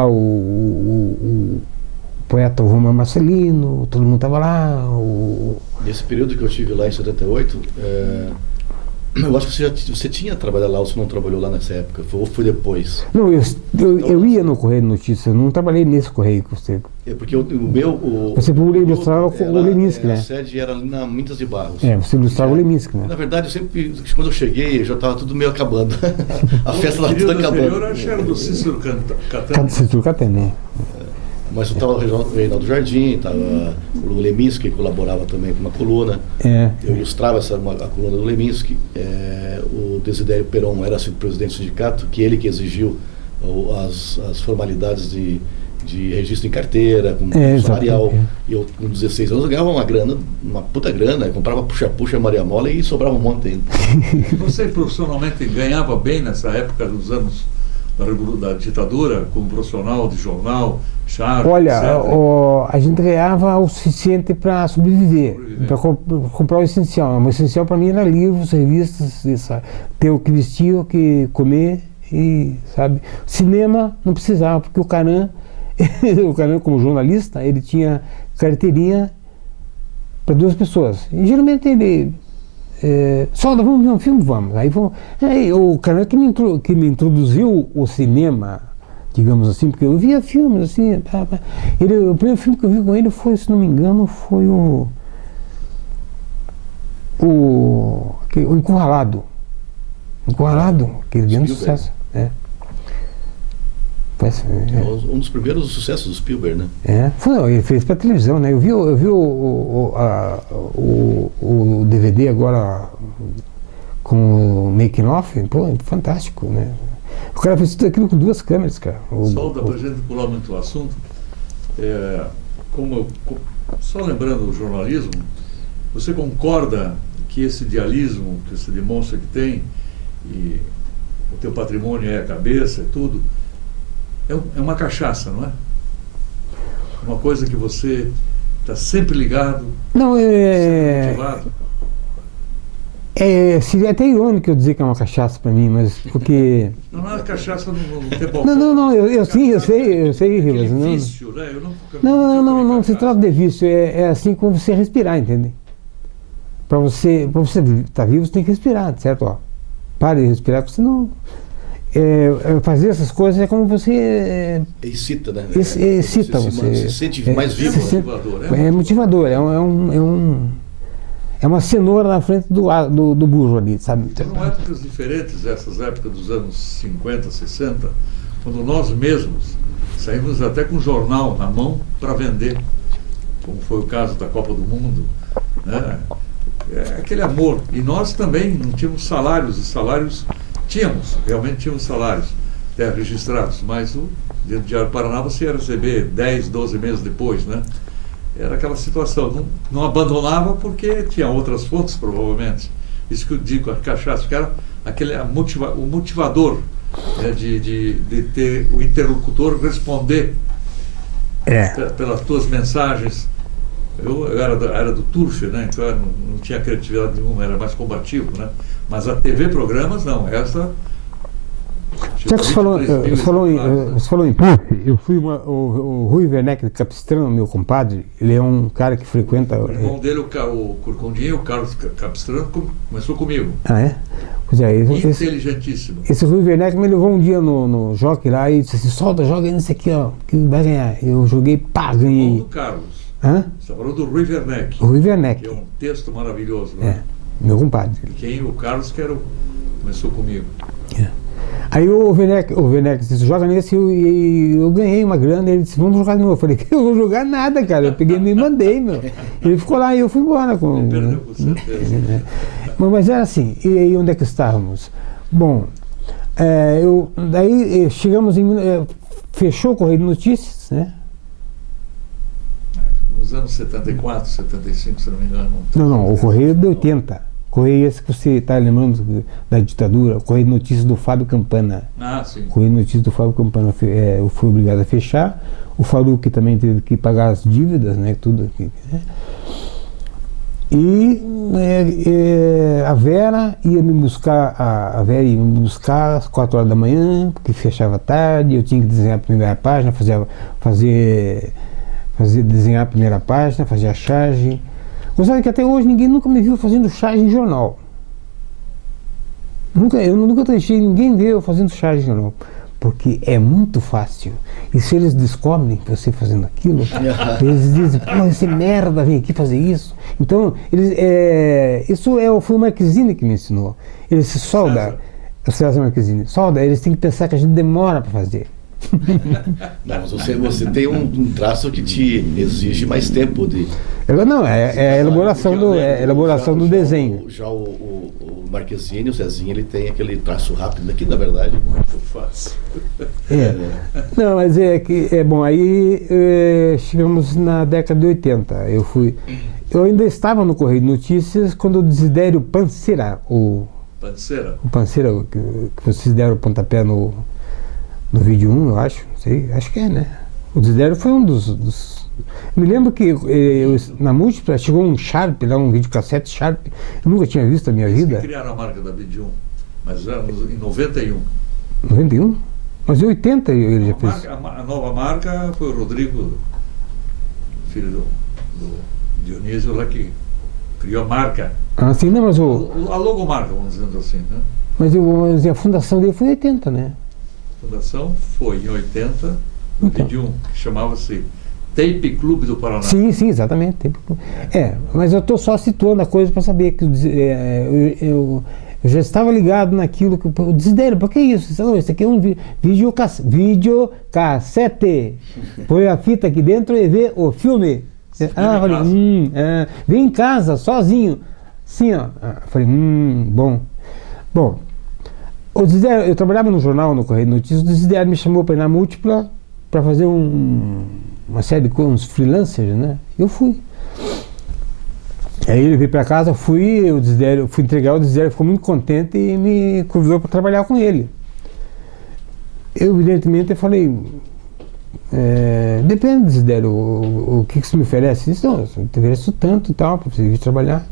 o poeta Romão Marcelino, todo mundo estava lá. Nesse período que eu estive lá em 78, eu acho que você tinha trabalhado lá, ou você não trabalhou lá nessa época, ou foi depois? Não, eu ia no Correio de Notícias, eu não trabalhei nesse Correio que você... Porque o meu... Você ilustrava o Leminski, né? A sede era ali na Mintas de Barros. Você ilustrava o Leminski, né? Na verdade, eu sempre, quando eu cheguei, já estava tudo meio acabando. A festa estava tudo acabando. O acho que era do Cícero Catani. Cícero Catani, né? Mas estava o Reinaldo Jardim, estava o Leminski, que colaborava também com uma coluna. Eu ilustrava a coluna do Leminski. O Desidério Peron era o presidente do sindicato, que ele que exigiu as formalidades de registro em carteira, com salarial. E eu, com 16 anos, eu ganhava uma puta grana. Eu comprava puxa-puxa, Maria Mola e sobrava um monte ainda. Você profissionalmente ganhava bem nessa época dos anos da ditadura, como profissional de jornal, charge, Olha, etc. a gente ganhava o suficiente para sobreviver, para comprar o essencial. O essencial para mim era livros, revistas, ter o que vestir, o que comer, e, sabe? Cinema não precisava, porque o Caran como jornalista, ele tinha carteirinha para 2 pessoas. E geralmente ele Solda, vamos ver um filme? Vamos. Aí o cara que me introduziu o cinema, digamos assim, porque eu via filmes assim. O primeiro filme que eu vi com ele foi, se não me engano, foi o Encurralado. Encurralado, que ele grande sucesso. Um dos primeiros sucessos do Spielberg, né? Ele fez para televisão, né? Eu vi o DVD agora com o making of, pô, fantástico, né? O cara fez tudo aquilo com 2 câmeras, cara. Só para a gente pular muito o assunto, só lembrando o jornalismo, você concorda que esse idealismo que você demonstra que tem, e o teu patrimônio é a cabeça, é tudo, é uma cachaça, não é? Uma coisa que você está sempre ligado, não, sempre motivado. Seria até irônico eu dizer que é uma cachaça para mim, mas porque... Não é cachaça no tempo. Não, eu sei, Rivas. Vício, né? Não se trata de vício, é assim como você respirar, entende? Para você estar vivo, você tem que respirar, certo? Ó, pare de respirar, porque senão... fazer essas coisas é como você... excita, né? Excita você. Se sente mais vivo. É motivador, é uma cenoura na frente do burro ali, sabe? Foram épocas diferentes, essas épocas dos anos 50, 60, quando nós mesmos saímos até com jornal na mão para vender, como foi o caso da Copa do Mundo, né? Aquele amor. E nós também não tínhamos salários, e salários realmente tínhamos salários registrados, mas dentro do Diário Paraná você ia receber 10, 12 meses depois, né? Era aquela situação, não abandonava porque tinha outras fontes, provavelmente. Isso que eu digo, a cachaça, que era o motivador, né, de ter o interlocutor responder pelas tuas mensagens. Eu era do Turf, né? Então eu não tinha criatividade nenhuma, era mais combativo, né? Mas a TV Programas não, essa... Já que você falou em Turf, eu fui o Rui Werneck de Capistrano, meu compadre, ele é um cara que frequenta... O irmão dele, o Corcondinho, o Carlos Capistrano, começou comigo. Ah, é? Pois é, inteligentíssimo. Esse Rui Werneck me levou um dia no jockey lá e disse assim, solta, joga nesse aqui, ó, que vai ganhar. Eu joguei, ganhei. O do Carlos. Você está falando do Rui Werneck. O Rui Werneck. Que é um texto maravilhoso, né? Meu compadre. E o Carlos, que começou comigo. Aí o Werneck disse, joga nesse, e eu ganhei uma grana, ele disse, vamos jogar de novo. Eu falei, eu vou jogar nada, cara. Eu peguei e me mandei, meu. Ele ficou lá e eu fui embora. Ele perdeu, com certeza. Mas era assim, e onde é que estávamos? Bom, daí chegamos fechou o Correio de Notícias, né? Nos anos 74, 75, se não me engano. Não, o Correio de 80. Correio esse que você está lembrando da ditadura, o Correio de Notícias do Fábio Campana. Sim. O Correio de Notícias do Fábio Campana eu fui obrigado a fechar. O Faruque também teve que pagar as dívidas, né? Tudo aqui. Né? E a Vera ia me buscar, às 4 horas da manhã, porque fechava tarde, eu tinha que desenhar a primeira página, desenhar a primeira página, fazer a charge. Você sabe que até hoje nunca me viu fazendo charge em jornal. Eu nunca deixei ninguém ver eu fazendo charge em jornal. Porque é muito fácil. E se eles descobrem você fazendo aquilo, eles dizem, pô, esse merda vem aqui fazer isso. Então, foi o Marquezine que me ensinou. Ele se solda, o César Marquezine, eles têm que pensar que a gente demora para fazer. Não, mas você tem um traço que te exige mais tempo de... Não, é a elaboração do desenho. Já o Marquezine, o Cezinha, ele tem aquele traço rápido, que na verdade muito fácil. Não, mas bom, aí chegamos na década de 80. Eu ainda estava no Correio de Notícias quando o Desidério Panceira, o Panceira, que vocês deram o pontapé no vídeo 1, eu acho, não sei, acho que né? O Desidério foi um dos... Me lembro que na Múltipla chegou um Sharp, lá um videocassete Sharp, eu nunca tinha visto na minha vida. Eles criaram a marca da vídeo 1, mas era em 91. 91? Mas em 80 ele já fez. A nova marca foi o Rodrigo, filho do Dionísio, lá que criou a marca, Assim, não, mas a logomarca, vamos dizer assim, né? mas a fundação dele foi em 80, né? A fundação foi em 80, Então. de um que chamava-se Tape Clube do Paraná. Sim, exatamente. Mas eu estou só situando a coisa para saber que eu já estava ligado naquilo que o Desidério, para que isso? Isso aqui é um videocassete. Põe a fita aqui dentro e vê o filme. Falei, vem em casa, sozinho. Assim, ó. Falei, bom. Bom, o Desidério, eu trabalhava no jornal, no Correio de Notícias, o Desidério me chamou para ir na Múltipla para fazer uma série de coisas, uns freelancers, né? Eu fui. Aí ele veio para casa, fui entregar o Desidério, ficou muito contente e me convidou para trabalhar com ele. Eu, evidentemente, eu falei, depende, Desidério, o que você me oferece? Ele disse, não, eu te ofereço tanto e tal, para você vir trabalhar.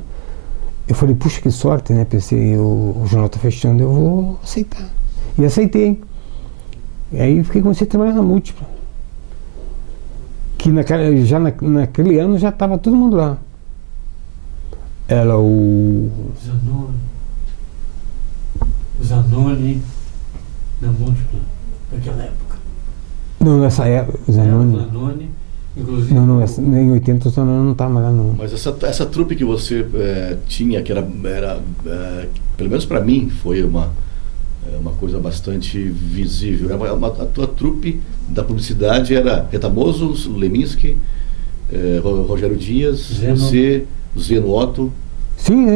Eu falei, puxa, que sorte, né? Pensei, o jornal está fechando, eu vou aceitar. E aceitei. E aí comecei a trabalhar na Múltipla. Que naquele ano já estava todo mundo lá. Ela, Zanoni na Múltipla, naquela época. Não, nessa época, o Zanoni. Zanoni, inclusive. Não, em 80 o Zanoni não estava lá, não. Mas essa trupe que você tinha, que era pelo menos para mim, foi uma coisa bastante visível. A tua trupe da publicidade era Retamoso, Leminski, Rogério Dias, você, Zeno Otto, sim.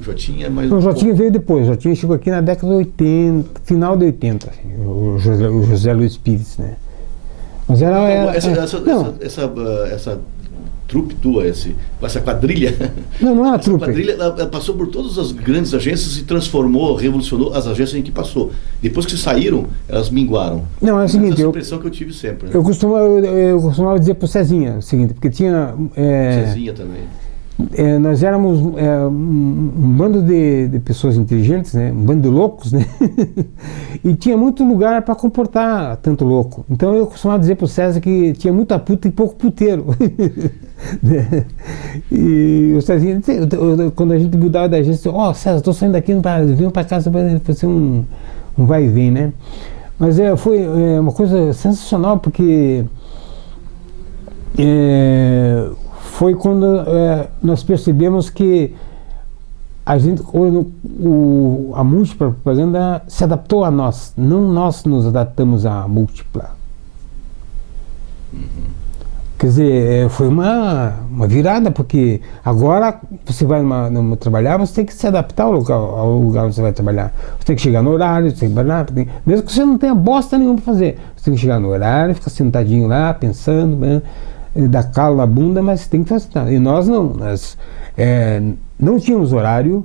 Jotinha, mas... Não, o Jotinha veio depois. O Jotinha chegou aqui na década de 80, final de 80, assim, o José Luiz Pires, né? Mas essa trupe tua, essa quadrilha... Não era essa trupe. quadrilha, ela passou por todas as grandes agências e transformou, revolucionou as agências em que passou. Depois que saíram, elas minguaram. Não, é o seguinte... Essa é a impressão que eu tive sempre. Né? Eu costumava dizer pro Cezinha o seguinte, porque tinha... Cezinha também. Nós éramos um bando de pessoas inteligentes, né? Um bando de loucos, né? E tinha muito lugar para comportar tanto louco. Então eu costumava dizer para o César que tinha muita puta e pouco puteiro. E o Cezinha, quando a gente mudava da agência, César, estou saindo daqui, vim para casa para fazer um vai e vem, né? Mas foi uma coisa sensacional, porque foi quando nós percebemos que a Múltipla Propaganda se adaptou a nós, não nós nos adaptamos à Múltipla. Quer dizer, foi uma virada, porque agora você vai trabalhar, você tem que se adaptar ao lugar onde você vai trabalhar. Você tem que chegar no horário, você tem que trabalhar, mesmo que você não tenha bosta nenhuma para fazer. Você tem que chegar no horário, ficar sentadinho lá, pensando, né? Dar calo na bunda, mas tem que fazer. E nós não. Nós não tínhamos horário,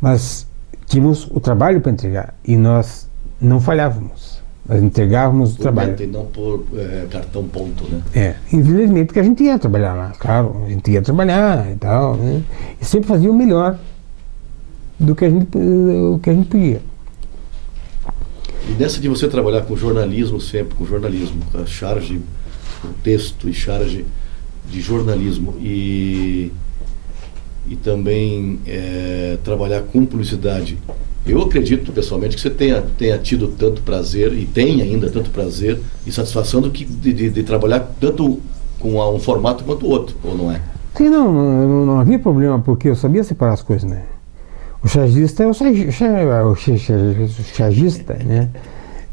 mas tínhamos o trabalho para entregar. E nós não falhávamos. Nós entregávamos o trabalho. E não por cartão ponto, né? Infelizmente, porque a gente ia trabalhar lá, claro. A gente ia trabalhar e tal, né? E sempre fazia o melhor do que a gente podia. E nessa de você trabalhar com jornalismo sempre, com charge, com texto e charge de jornalismo e também trabalhar com publicidade, eu acredito pessoalmente que você tenha tido tanto prazer e tem ainda tanto prazer e satisfação de trabalhar tanto com um formato quanto o outro, ou não é? Sim, não havia problema, porque eu sabia separar as coisas, né? O chargista é o chargista, né?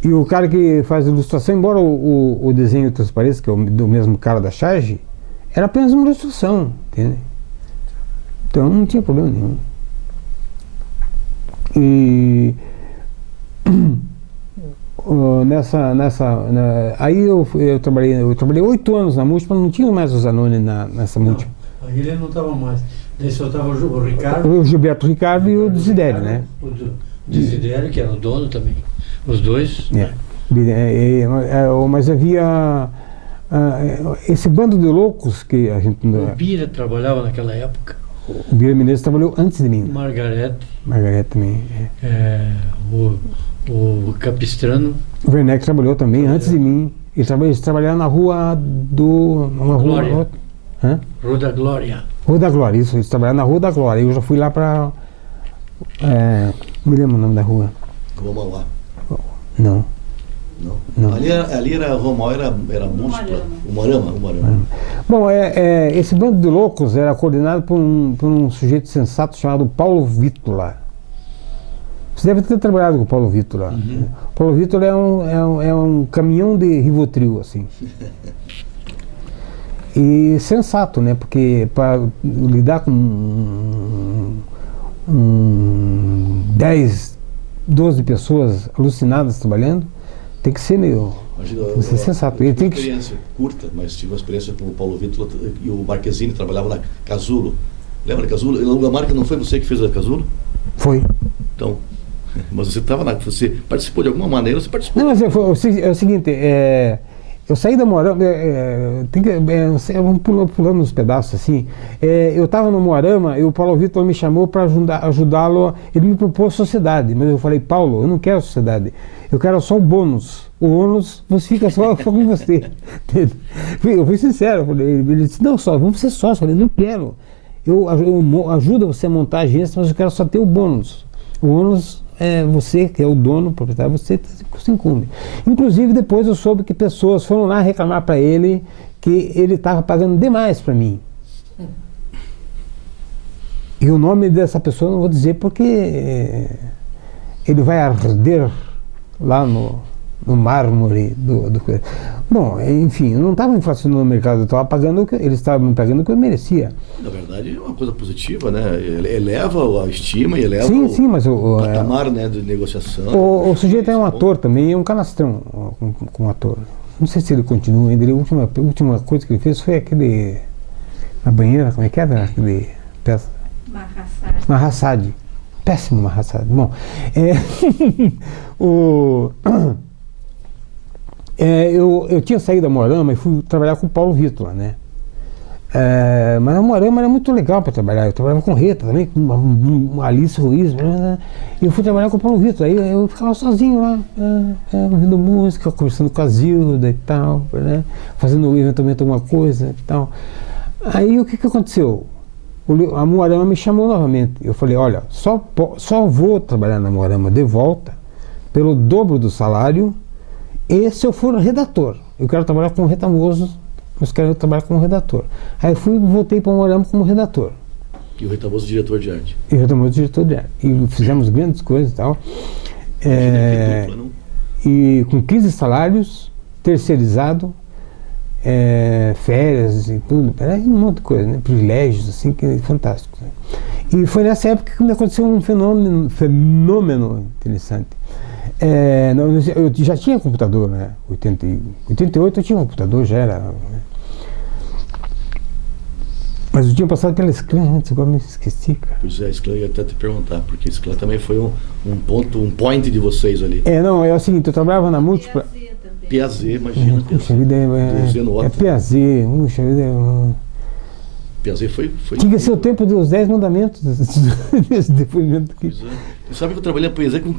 E o cara que faz a ilustração, embora o desenho transpareça, que é do mesmo cara da charge, era apenas uma ilustração, entende? Então não tinha problema nenhum. E aí eu trabalhei 8 anos na Múltipla, não tinha mais o Zanoni nessa Múltipla. Aí ele não estava mais. Daí só estava o Ricardo. O Gilberto Ricardo e o Desidério, né? O Desidério, que era o dono também. Os dois. Mas havia esse bando de loucos que a gente... O Bira trabalhava naquela época. O Bira Menezes trabalhou antes de mim. Margarete também. O Capistrano. O Werneck trabalhou também antes de mim. Eles trabalharam na rua do... Glória. Rua da Glória. Rua da Glória, isso, eles trabalhavam na Rua da Glória. Eu já fui lá para. Me lembro o nome da rua. Rua Mauá. Não. Não. Ali era Rua Mauá, era múltipla. Umarama. Bom, esse bando de loucos era coordenado por um sujeito sensato chamado Paulo Vítola. Você deve ter trabalhado com o Paulo Vítola. Uhum. Paulo Vítola é um caminhão de Rivotril, assim. E sensato, né? Porque para lidar com 10, 12 pessoas alucinadas trabalhando, tem que ser meio. Tem que ser sensato. Eu tive uma experiência curta, mas tive uma experiência com o Paulo Vítola e o Marquezine trabalhava na Casulo. Lembra da Casulo? A marca não foi você que fez a Casulo? Foi. Então, mas você estava lá, você participou de alguma maneira, você participou. Não, mas é o seguinte, eu saí da Moarama, vamos pulando uns pedaços assim. Eu estava no Moarama e o Paulo Vítor me chamou para ajudá-lo. Ele me propôs sociedade, mas eu falei, Paulo, eu não quero sociedade, eu quero só o bônus. O ônus você fica só com você. Eu fui sincero, ele disse, não, vamos ser sócios. Eu falei, não quero. Eu ajudo você a montar a agência, mas eu quero só ter o bônus. O ônus é você, que é o dono, o proprietário, você se incumbe. Inclusive, depois eu soube que pessoas foram lá reclamar para ele que ele estava pagando demais para mim. E o nome dessa pessoa eu não vou dizer porque ele vai arder lá no mármore do coisa. Bom, enfim, eu não estava inflacionando o mercado, eu estava pagando, eles estavam me pagando o que eu merecia. Na verdade, é uma coisa positiva, né? Eleva a estima e eleva mas o patamar, né, de negociação. O sujeito é um ator também, é um canastrão como ator. Não sei se ele continua ainda. A última coisa que ele fez foi aquele. Na banheira, como é que era? Aquele. Peça. Mahassad. Péssimo Mahassad. Bom, eu tinha saído da Moarama e fui trabalhar com o Paulo Vítola, né? Mas a Moarama era muito legal para trabalhar. Eu trabalhava com Rita também, com uma Alice Ruiz, né? E eu fui trabalhar com o Paulo Vítola. Aí eu ficava sozinho lá, ouvindo música, conversando com a Zilda e tal, né? Fazendo eventualmente alguma coisa e tal. Aí o que aconteceu? A Moarama me chamou novamente. Eu falei, olha, só vou trabalhar na Moarama de volta pelo dobro do salário e se eu for redator. Eu quero trabalhar com Retamoso, mas quero trabalhar como redator. Aí voltei para o Moarama como redator. E o Retamoso diretor de arte. E o Retamoso diretor de arte. E fizemos grandes coisas e tal. E com 15 salários, terceirizado, férias e tudo, um monte de coisa, né? Privilégios, assim, que é fantástico. Né? E foi nessa época que me aconteceu um fenômeno interessante. Eu já tinha computador, né? 88 eu tinha computador, já era. Né? Mas eu tinha passado pela Sclan antes, agora me esqueci, cara. Pois é, Sclan, eu ia até te perguntar, porque Sclan também foi um point de vocês ali. Não, é o seguinte, eu trabalhava na Múltipla. PAZ, imagina. Puxa vida, PAZ, puxa vida. PAZ foi. Tinha que ser o tempo dos 10 mandamentos desse depoimento aqui. Você sabe que eu trabalhei na PAZ com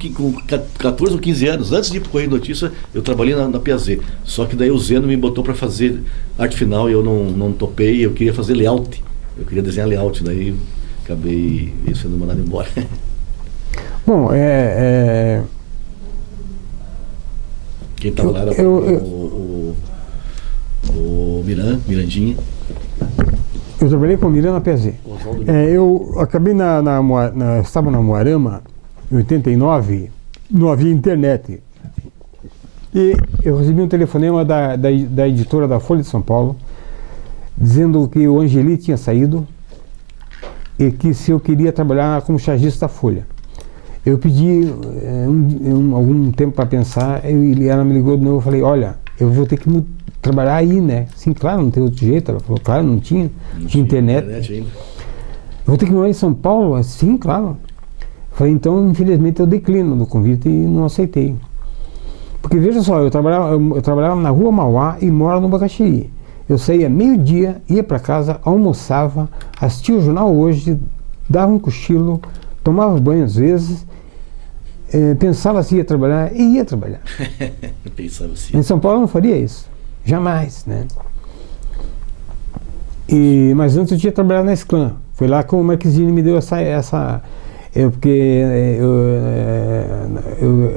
14 ou 15 anos. Antes de ir para o Correio de Notícia, eu trabalhei na PAZ. Só que daí o Zeno me botou para fazer arte final e eu não topei. Eu queria fazer layout. Eu queria desenhar layout, daí acabei sendo mandado embora. Bom, Quem estava lá era o Mirandinha. Eu trabalhei com o Miranda na PAZ. Eu acabei estava na Moarama em 89, não havia internet. E eu recebi um telefonema da editora da Folha de São Paulo, dizendo que o Angeli tinha saído e que se eu queria trabalhar como chargista da Folha. Eu pedi algum tempo para pensar, e ela me ligou de novo, eu falei, olha, eu vou ter que trabalhar aí, né? Sim, claro, não tem outro jeito. Ela falou, claro, não tinha internet ainda. Eu vou ter que morar em São Paulo? Sim, claro. Falei, então, infelizmente, eu declino do convite e não aceitei. Porque, veja só, eu trabalhava na Rua Mauá e moro no Bacaxiri. Eu saía meio-dia, ia para casa, almoçava, assistia o Jornal Hoje, dava um cochilo, tomava banho às vezes, pensava se ia trabalhar e ia trabalhar. Pensava assim. Em São Paulo eu não faria isso. Jamais, né? Mas antes eu tinha trabalhado na Sclan. Foi lá que o Marquezine me deu eu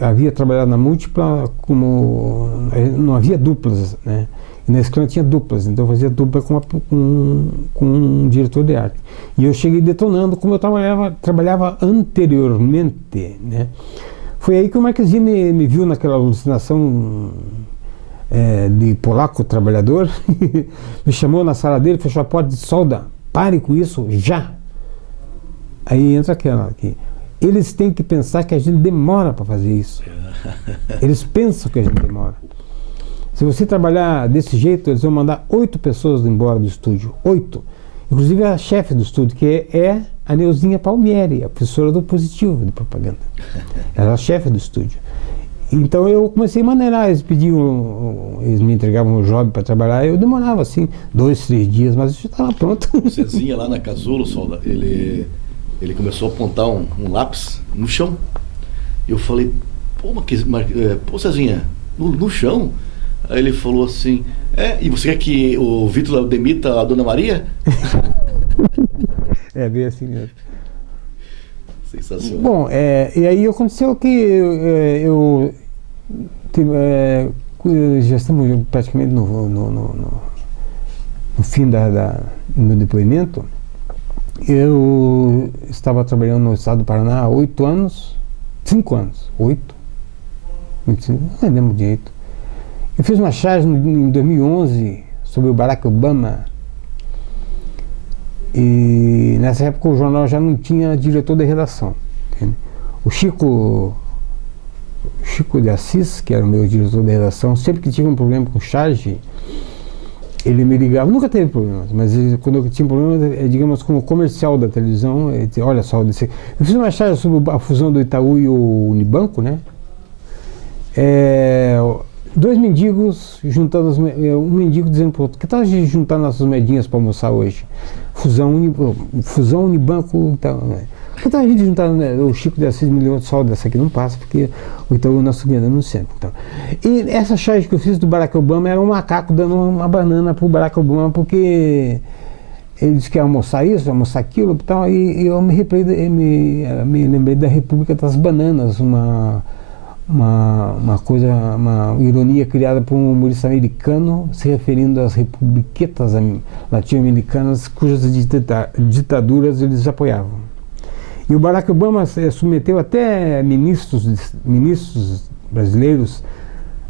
havia trabalhado na Múltipla não havia duplas, né? E na Sclan tinha duplas, então eu fazia dupla com um diretor de arte. E eu cheguei detonando como eu trabalhava anteriormente, né? Foi aí que o Marquezine me viu naquela alucinação de polaco trabalhador, me chamou na sala dele, fechou a porta e disse: Solda, pare com isso já. Aí entra aquela aqui. Eles têm que pensar que a gente demora para fazer isso. Eles pensam que a gente demora. Se você trabalhar desse jeito, eles vão mandar 8 pessoas embora do estúdio. 8. Inclusive a chefe do estúdio, que é a Neuzinha Palmieri, a professora do Positivo de Propaganda. Ela é a chefe do estúdio. Então eu comecei a maneirar, eles me entregavam um job para trabalhar, eu demorava assim 2, 3 dias, mas eu já estava pronto. O Cezinha lá na Casulo, Solda, ele começou a apontar um lápis no chão. Eu falei: pô, Cezinha, no chão? Aí ele falou assim: e você quer que o Vitor demita a Dona Maria? É bem assim mesmo. Sensacional. Bom, e aí aconteceu que já estamos praticamente no fim do meu depoimento. Eu estava trabalhando no estado do Paraná há 8 anos, 5 anos, 8, 25, não lembro direito. Eu fiz uma charge em 2011 sobre o Barack Obama. E nessa época o jornal já não tinha diretor de redação. Entende? O Chico de Assis, que era o meu diretor de redação, sempre que tinha um problema com charge, ele me ligava. Nunca teve problemas, mas quando eu tinha problema, digamos, com o comercial da televisão, ele dizia: olha só, eu fiz uma charge sobre a fusão do Itaú e o Unibanco, né? 2 mendigos juntando, um mendigo dizendo para o outro: que tal a gente juntar nossas moedinhas para almoçar hoje? Fusão Unibanco, então, né? Que tal a gente juntar, né? O Chico de Assis me ligou: só dessa aqui não passa, porque o Itaú nós subindo no centro. Então. E essa charge que eu fiz do Barack Obama era um macaco dando uma banana para o Barack Obama, porque ele disse que ia almoçar isso, almoçar aquilo e tal, e eu me lembrei da República das Bananas, uma ironia criada por um humorista americano se referindo às republiquetas latino-americanas cujas ditaduras eles apoiavam. E o Barack Obama submeteu até ministros brasileiros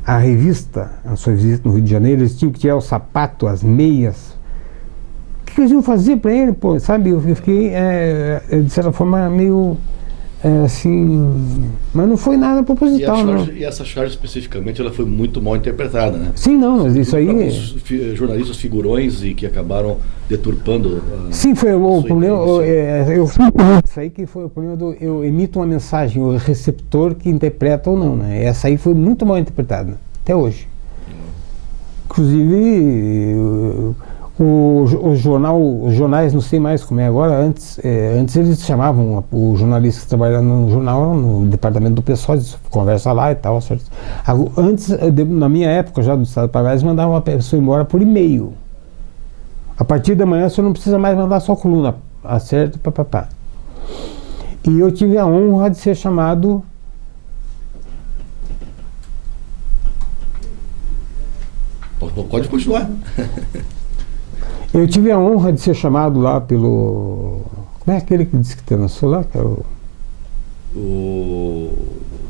à revista, a sua visita no Rio de Janeiro. Eles tinham que tirar o sapato, as meias. O que eles iam fazer para ele? Pô, sabe, eu fiquei, de certa forma, meio... assim, mas não foi nada proposital, não. E essa charge especificamente, ela foi muito mal interpretada, né? Sim, não, mas isso aí... Os jornalistas figurões e que acabaram deturpando... Sim, foi o problema... Isso aí que foi o problema do... Eu emito uma mensagem, o receptor que interpreta ou não, né? Essa aí foi muito mal interpretada, até hoje. Inclusive... Os jornais, não sei mais como é agora, antes eles chamavam o jornalista que trabalhava no jornal, no departamento do pessoal, conversa lá e tal. Certo? Antes, na minha época já do Estado do Paraná, eles mandavam uma pessoa embora por e-mail. A partir da manhã você não precisa mais mandar só coluna, acerto, papapá. E eu tive a honra de ser chamado... Pode continuar. Eu tive a honra de ser chamado lá pelo... Como é aquele que disse que te lançou lá? Que é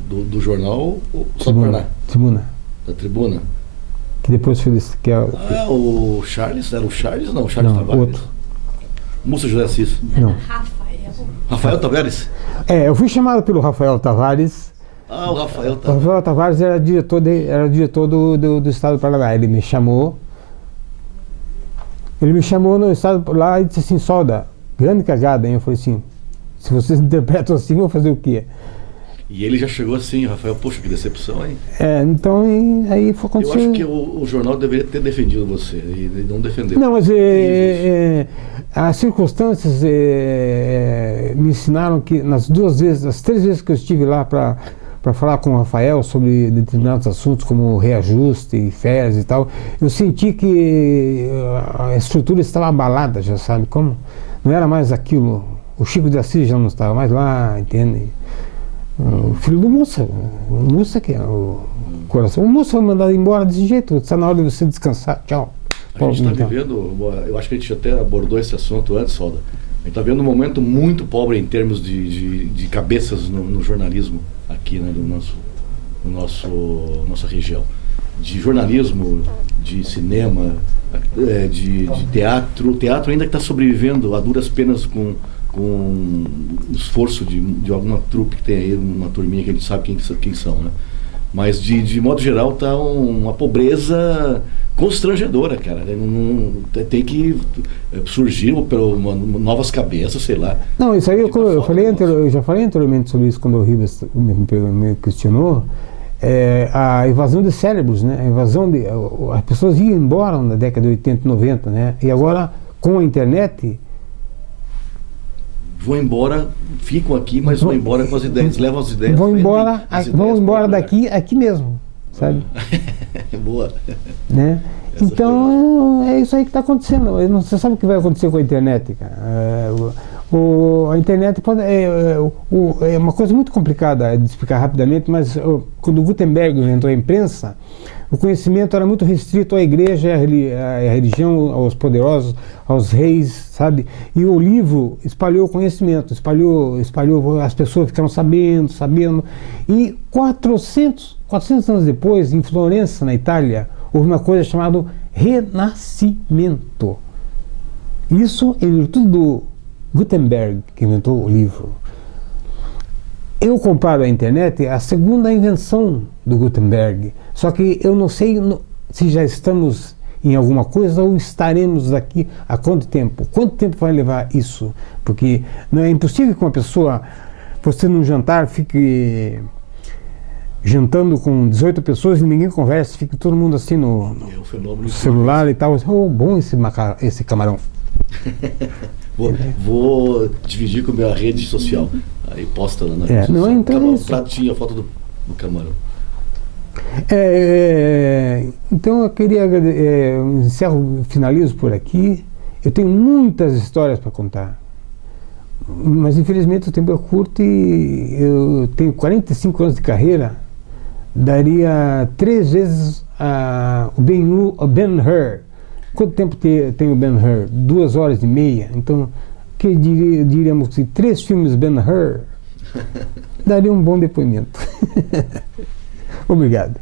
do jornal Tribuna. Da Tribuna. Que depois fez... o Charles? Era o Charles? Não, o Charles Tavares. Outro. Múcio José Assis. Não. Rafael Tavares? Eu fui chamado pelo Rafael Tavares. O Rafael Tavares. O Rafael Tavares era diretor do Estado do Paraná. Ele me chamou no estado lá e disse assim: Solda, grande cagada, hein? Eu falei assim: se vocês interpretam assim, eu vou fazer o quê? E ele já chegou assim: Rafael, poxa, que decepção, hein? Então aí foi acontecer. Eu acho que o jornal deveria ter defendido você e não defendeu. Não, mas as circunstâncias me ensinaram que as 3 vezes que eu estive lá para para falar com o Rafael sobre determinados assuntos como reajuste, férias e tal, eu senti que a estrutura estava abalada, já sabe como? Não era mais aquilo. O Chico de Assis já não estava mais lá, entende? O filho do Mussa, o Mussa que é o coração. O Mussa foi mandado embora desse jeito, está na hora de você descansar, tchau. A gente está vivendo, eu acho que a gente até abordou esse assunto antes, Solda. A gente está vendo um momento muito pobre em termos de cabeças no jornalismo aqui, né, nossa região. De jornalismo, de cinema, de teatro. O teatro ainda está sobrevivendo a duras penas com o esforço de alguma trupe que tem aí, uma turminha que a gente sabe quem são, né? Mas de modo geral está uma pobreza constrangedora, cara. Tem que surgir novas cabeças, sei lá. Não, isso aí eu já falei anteriormente sobre isso quando o Ribas me questionou. A evasão de cérebros, né? A evasão as pessoas iam embora na década de 80 e 90, né? E agora, com a internet... Vão embora, ficam aqui, mas vão embora com as ideias, levam as ideias. Vão embora daqui, aqui mesmo, sabe? Boa. Né? Então, é isso aí que está acontecendo. Você sabe o que vai acontecer com a internet, cara? A internet é uma coisa muito complicada de explicar rapidamente, mas quando Gutenberg inventou a imprensa, o conhecimento era muito restrito à igreja, à religião, aos poderosos, aos reis, sabe? E o livro espalhou o conhecimento, espalhou, as pessoas ficaram sabendo. E 400 anos depois, em Florença, na Itália, houve uma coisa chamada Renascimento. Isso em virtude do Gutenberg, que inventou o livro. Eu comparo a internet à segunda invenção do Gutenberg, só que eu não sei se já estamos em alguma coisa ou estaremos daqui a quanto tempo. Quanto tempo vai levar isso? Porque não é impossível que uma pessoa, você num jantar, fique jantando com 18 pessoas e ninguém conversa, fica todo mundo assim no celular e tal. Oh, bom esse camarão. Vou dividir com a minha rede social. Aí posta lá na rede social. Não, então pratinho, a foto do camarão. Então eu queria finalizo por aqui. Eu tenho muitas histórias para contar, mas infelizmente o tempo é curto e eu tenho 45 anos de carreira. Daria 3 vezes o Ben-Hur. Quanto tempo tem o Ben-Hur? 2h30. Então, diríamos que 3 filmes Ben-Hur daria um bom depoimento. Obrigado.